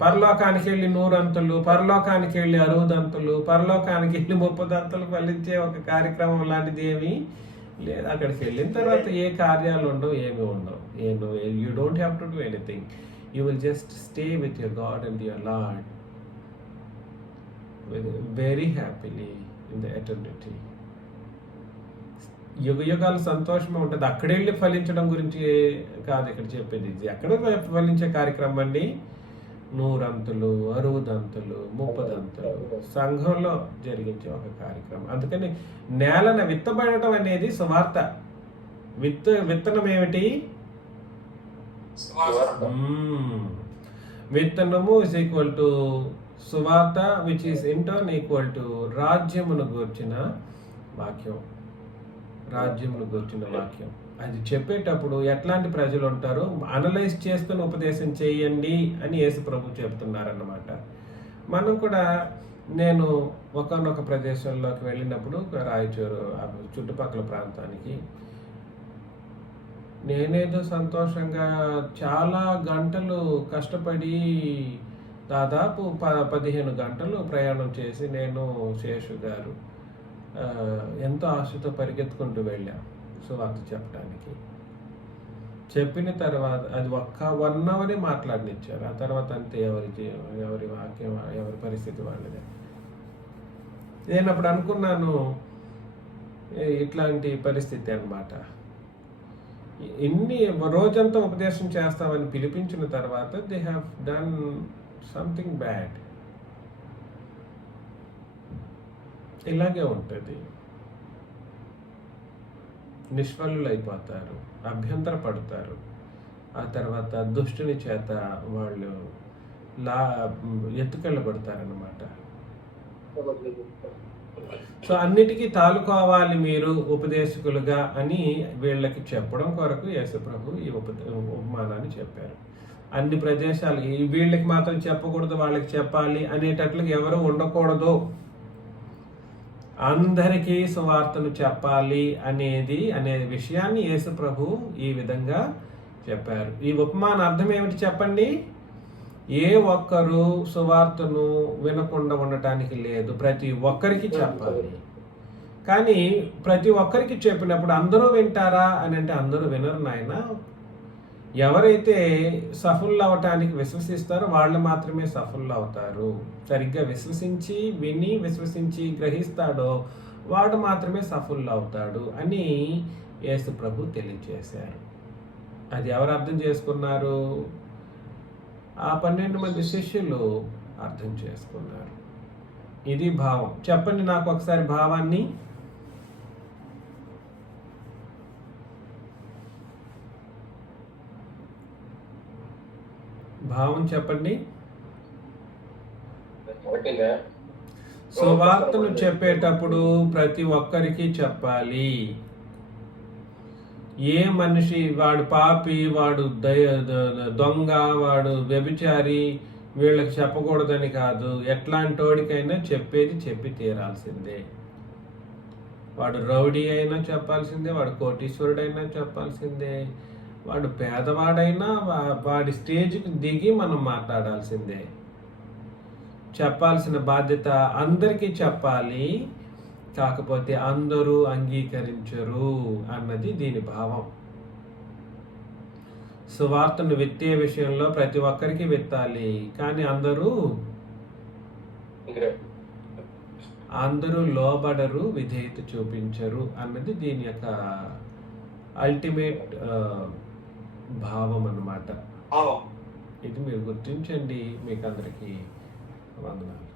పరలోకానికి వెళ్ళి 100 అంతలు, పరలోకానికి వెళ్ళి 60 అంతలు, పరలోకానికి వెళ్ళి 30 అంతలు ఫలించే ఒక కార్యక్రమం లాంటిది ఏమి లేదు. అక్కడికి వెళ్ళిన తర్వాత ఏ కార్యాలు ఉండవు, ఏమి ఉండవు. You don't have to do anything. You will just stay with your God and your lord very happily in the eternity. యుగాలు సంతోషమే ఉంటుంది. అక్కడెళ్ళి ఫలించడం గురించి కాదు ఇక్కడ చెప్పేది. ఇది ఎక్కడ ఫలించే కార్యక్రమం అండి? 100 అంతలు 60 అంతలు 30 అంతలు సంఘంలో జరిగించే ఒక కార్యక్రమం. అందుకని నేలన విత్తబడటం అనేది సువార్త. విత్తనం ఏమిటి? విత్తనము ఇస్ ఈక్వల్ టు సువార్త, which is in turn equal to రాజ్యమును గూర్చిన వాక్యం. రాజ్యమును గూర్చిన వాక్యం అది చెప్పేటప్పుడు ఎట్లాంటి ప్రజలు ఉంటారో అనలైజ్ చేసుకుని ఉపదేశం చేయండి అని యేసు ప్రభు చెప్తున్నారన్నమాట. మనం కూడా నేను ఒకానొక ప్రదేశంలోకి వెళ్ళినప్పుడు రాయచూరు ఆ చుట్టుపక్కల ప్రాంతానికి నేనేదో సంతోషంగా చాలా గంటలు కష్టపడి దాదాపు 15 గంటలు ప్రయాణం చేసి నేను శేషు గారు ఎంతో ఆశతో పరిగెత్తుకుంటూ వెళ్ళాం సువార్త చెప్పడానికి. చెప్పిన తర్వాత అది ఒక్క 1 అవరే మాట్లాడనిచ్చారు. ఆ తర్వాత అంతే ఎవరి వాక్యం ఎవరి పరిస్థితి వాళ్ళదే. నేను అప్పుడు అనుకున్నాను ఇట్లాంటి పరిస్థితి అన్నమాట. రోజంతా ఉపదేశం చేస్తామని పిలిపించిన తర్వాత they have done something bad. ఇలాగే ఉంటుంది. నిష్ఫలులు అయిపోతారు, అభ్యంతర పడతారు. ఆ తర్వాత దుష్టుని చేత వాళ్ళు ఎత్తుకెళ్ళబడతారన్నమాట. సో అన్నిటికీ తాలుకోవాలి మీరు ఉపదేశకులుగా అని వీళ్ళకి చెప్పడం కొరకు యేసుప్రభు ఈ ఉపమానాన్ని చెప్పారు. అన్ని ప్రదేశాలు వీళ్ళకి మాత్రం చెప్పకూడదు, వాళ్ళకి చెప్పాలి అనేటట్లుగా ఎవరు ఉండకూడదు. అందరికీ సువార్తను చెప్పాలి అనే విషయాన్ని యేసుప్రభు ఈ విధంగా చెప్పారు. ఈ ఉపమాన అర్థం ఏమిటి చెప్పండి? ఏ ఒక్కరు సువార్తను వినకుండా ఉండటానికి లేదు, ప్రతి ఒక్కరికి చెప్పాలి. కానీ ప్రతి ఒక్కరికి చెప్పినప్పుడు అందరూ వింటారా అని అంటే అందరూ వినరు నాయన. ఎవరైతే సఫుల్ అవటానికి విశ్వసిస్తారో వాళ్ళు మాత్రమే సఫుల్ అవుతారు. సరిగ్గా విశ్వసించి గ్రహిస్తాడో వాడు మాత్రమే సఫుల్ అవుతాడు అని యేసు ప్రభు తెలియజేశారు. అది ఎవరు అర్థం చేసుకున్నారు? ఆ 12 మంది శిష్యులు అర్థం చేసుకున్నారు. ఇది భావం. చెప్పండి నాకు ఒకసారి భావాన్ని. భావం చెప్పండి. సువార్తను చెప్పేటప్పుడు ప్రతి ఒక్కరికి చెప్పాలి. ఏ మనిషి వాడు పాపి, వాడు దొంగ, వాడు వ్యభిచారి వీళ్ళకి చెప్పకూడదని కాదు. ఎట్లాంటోడికైనా చెప్పి తీరాల్సిందే. వాడు రౌడీ అయినా చెప్పాల్సిందే, వాడు కోటీశ్వరుడైనా చెప్పాల్సిందే, వాడు పేదవాడైనా వాడి స్టేజ్కి దిగి మనం మాట్లాడాల్సిందే. చెప్పాల్సిన బాధ్యత అందరికీ చెప్పాలి. కాకపోతే అందరూ అంగీకరించరు అన్నది దీని భావం. సువార్తను విత్తే విషయంలో ప్రతి ఒక్కరికి విత్తాలి, కానీ అందరూ లోబడరు, విధేయత చూపించరు అన్నది దీని యొక్క అల్టిమేట్ భావం అన్నమాట. ఇది మీరు గుర్తించండి. మీకు అందరికీ వందనాలు.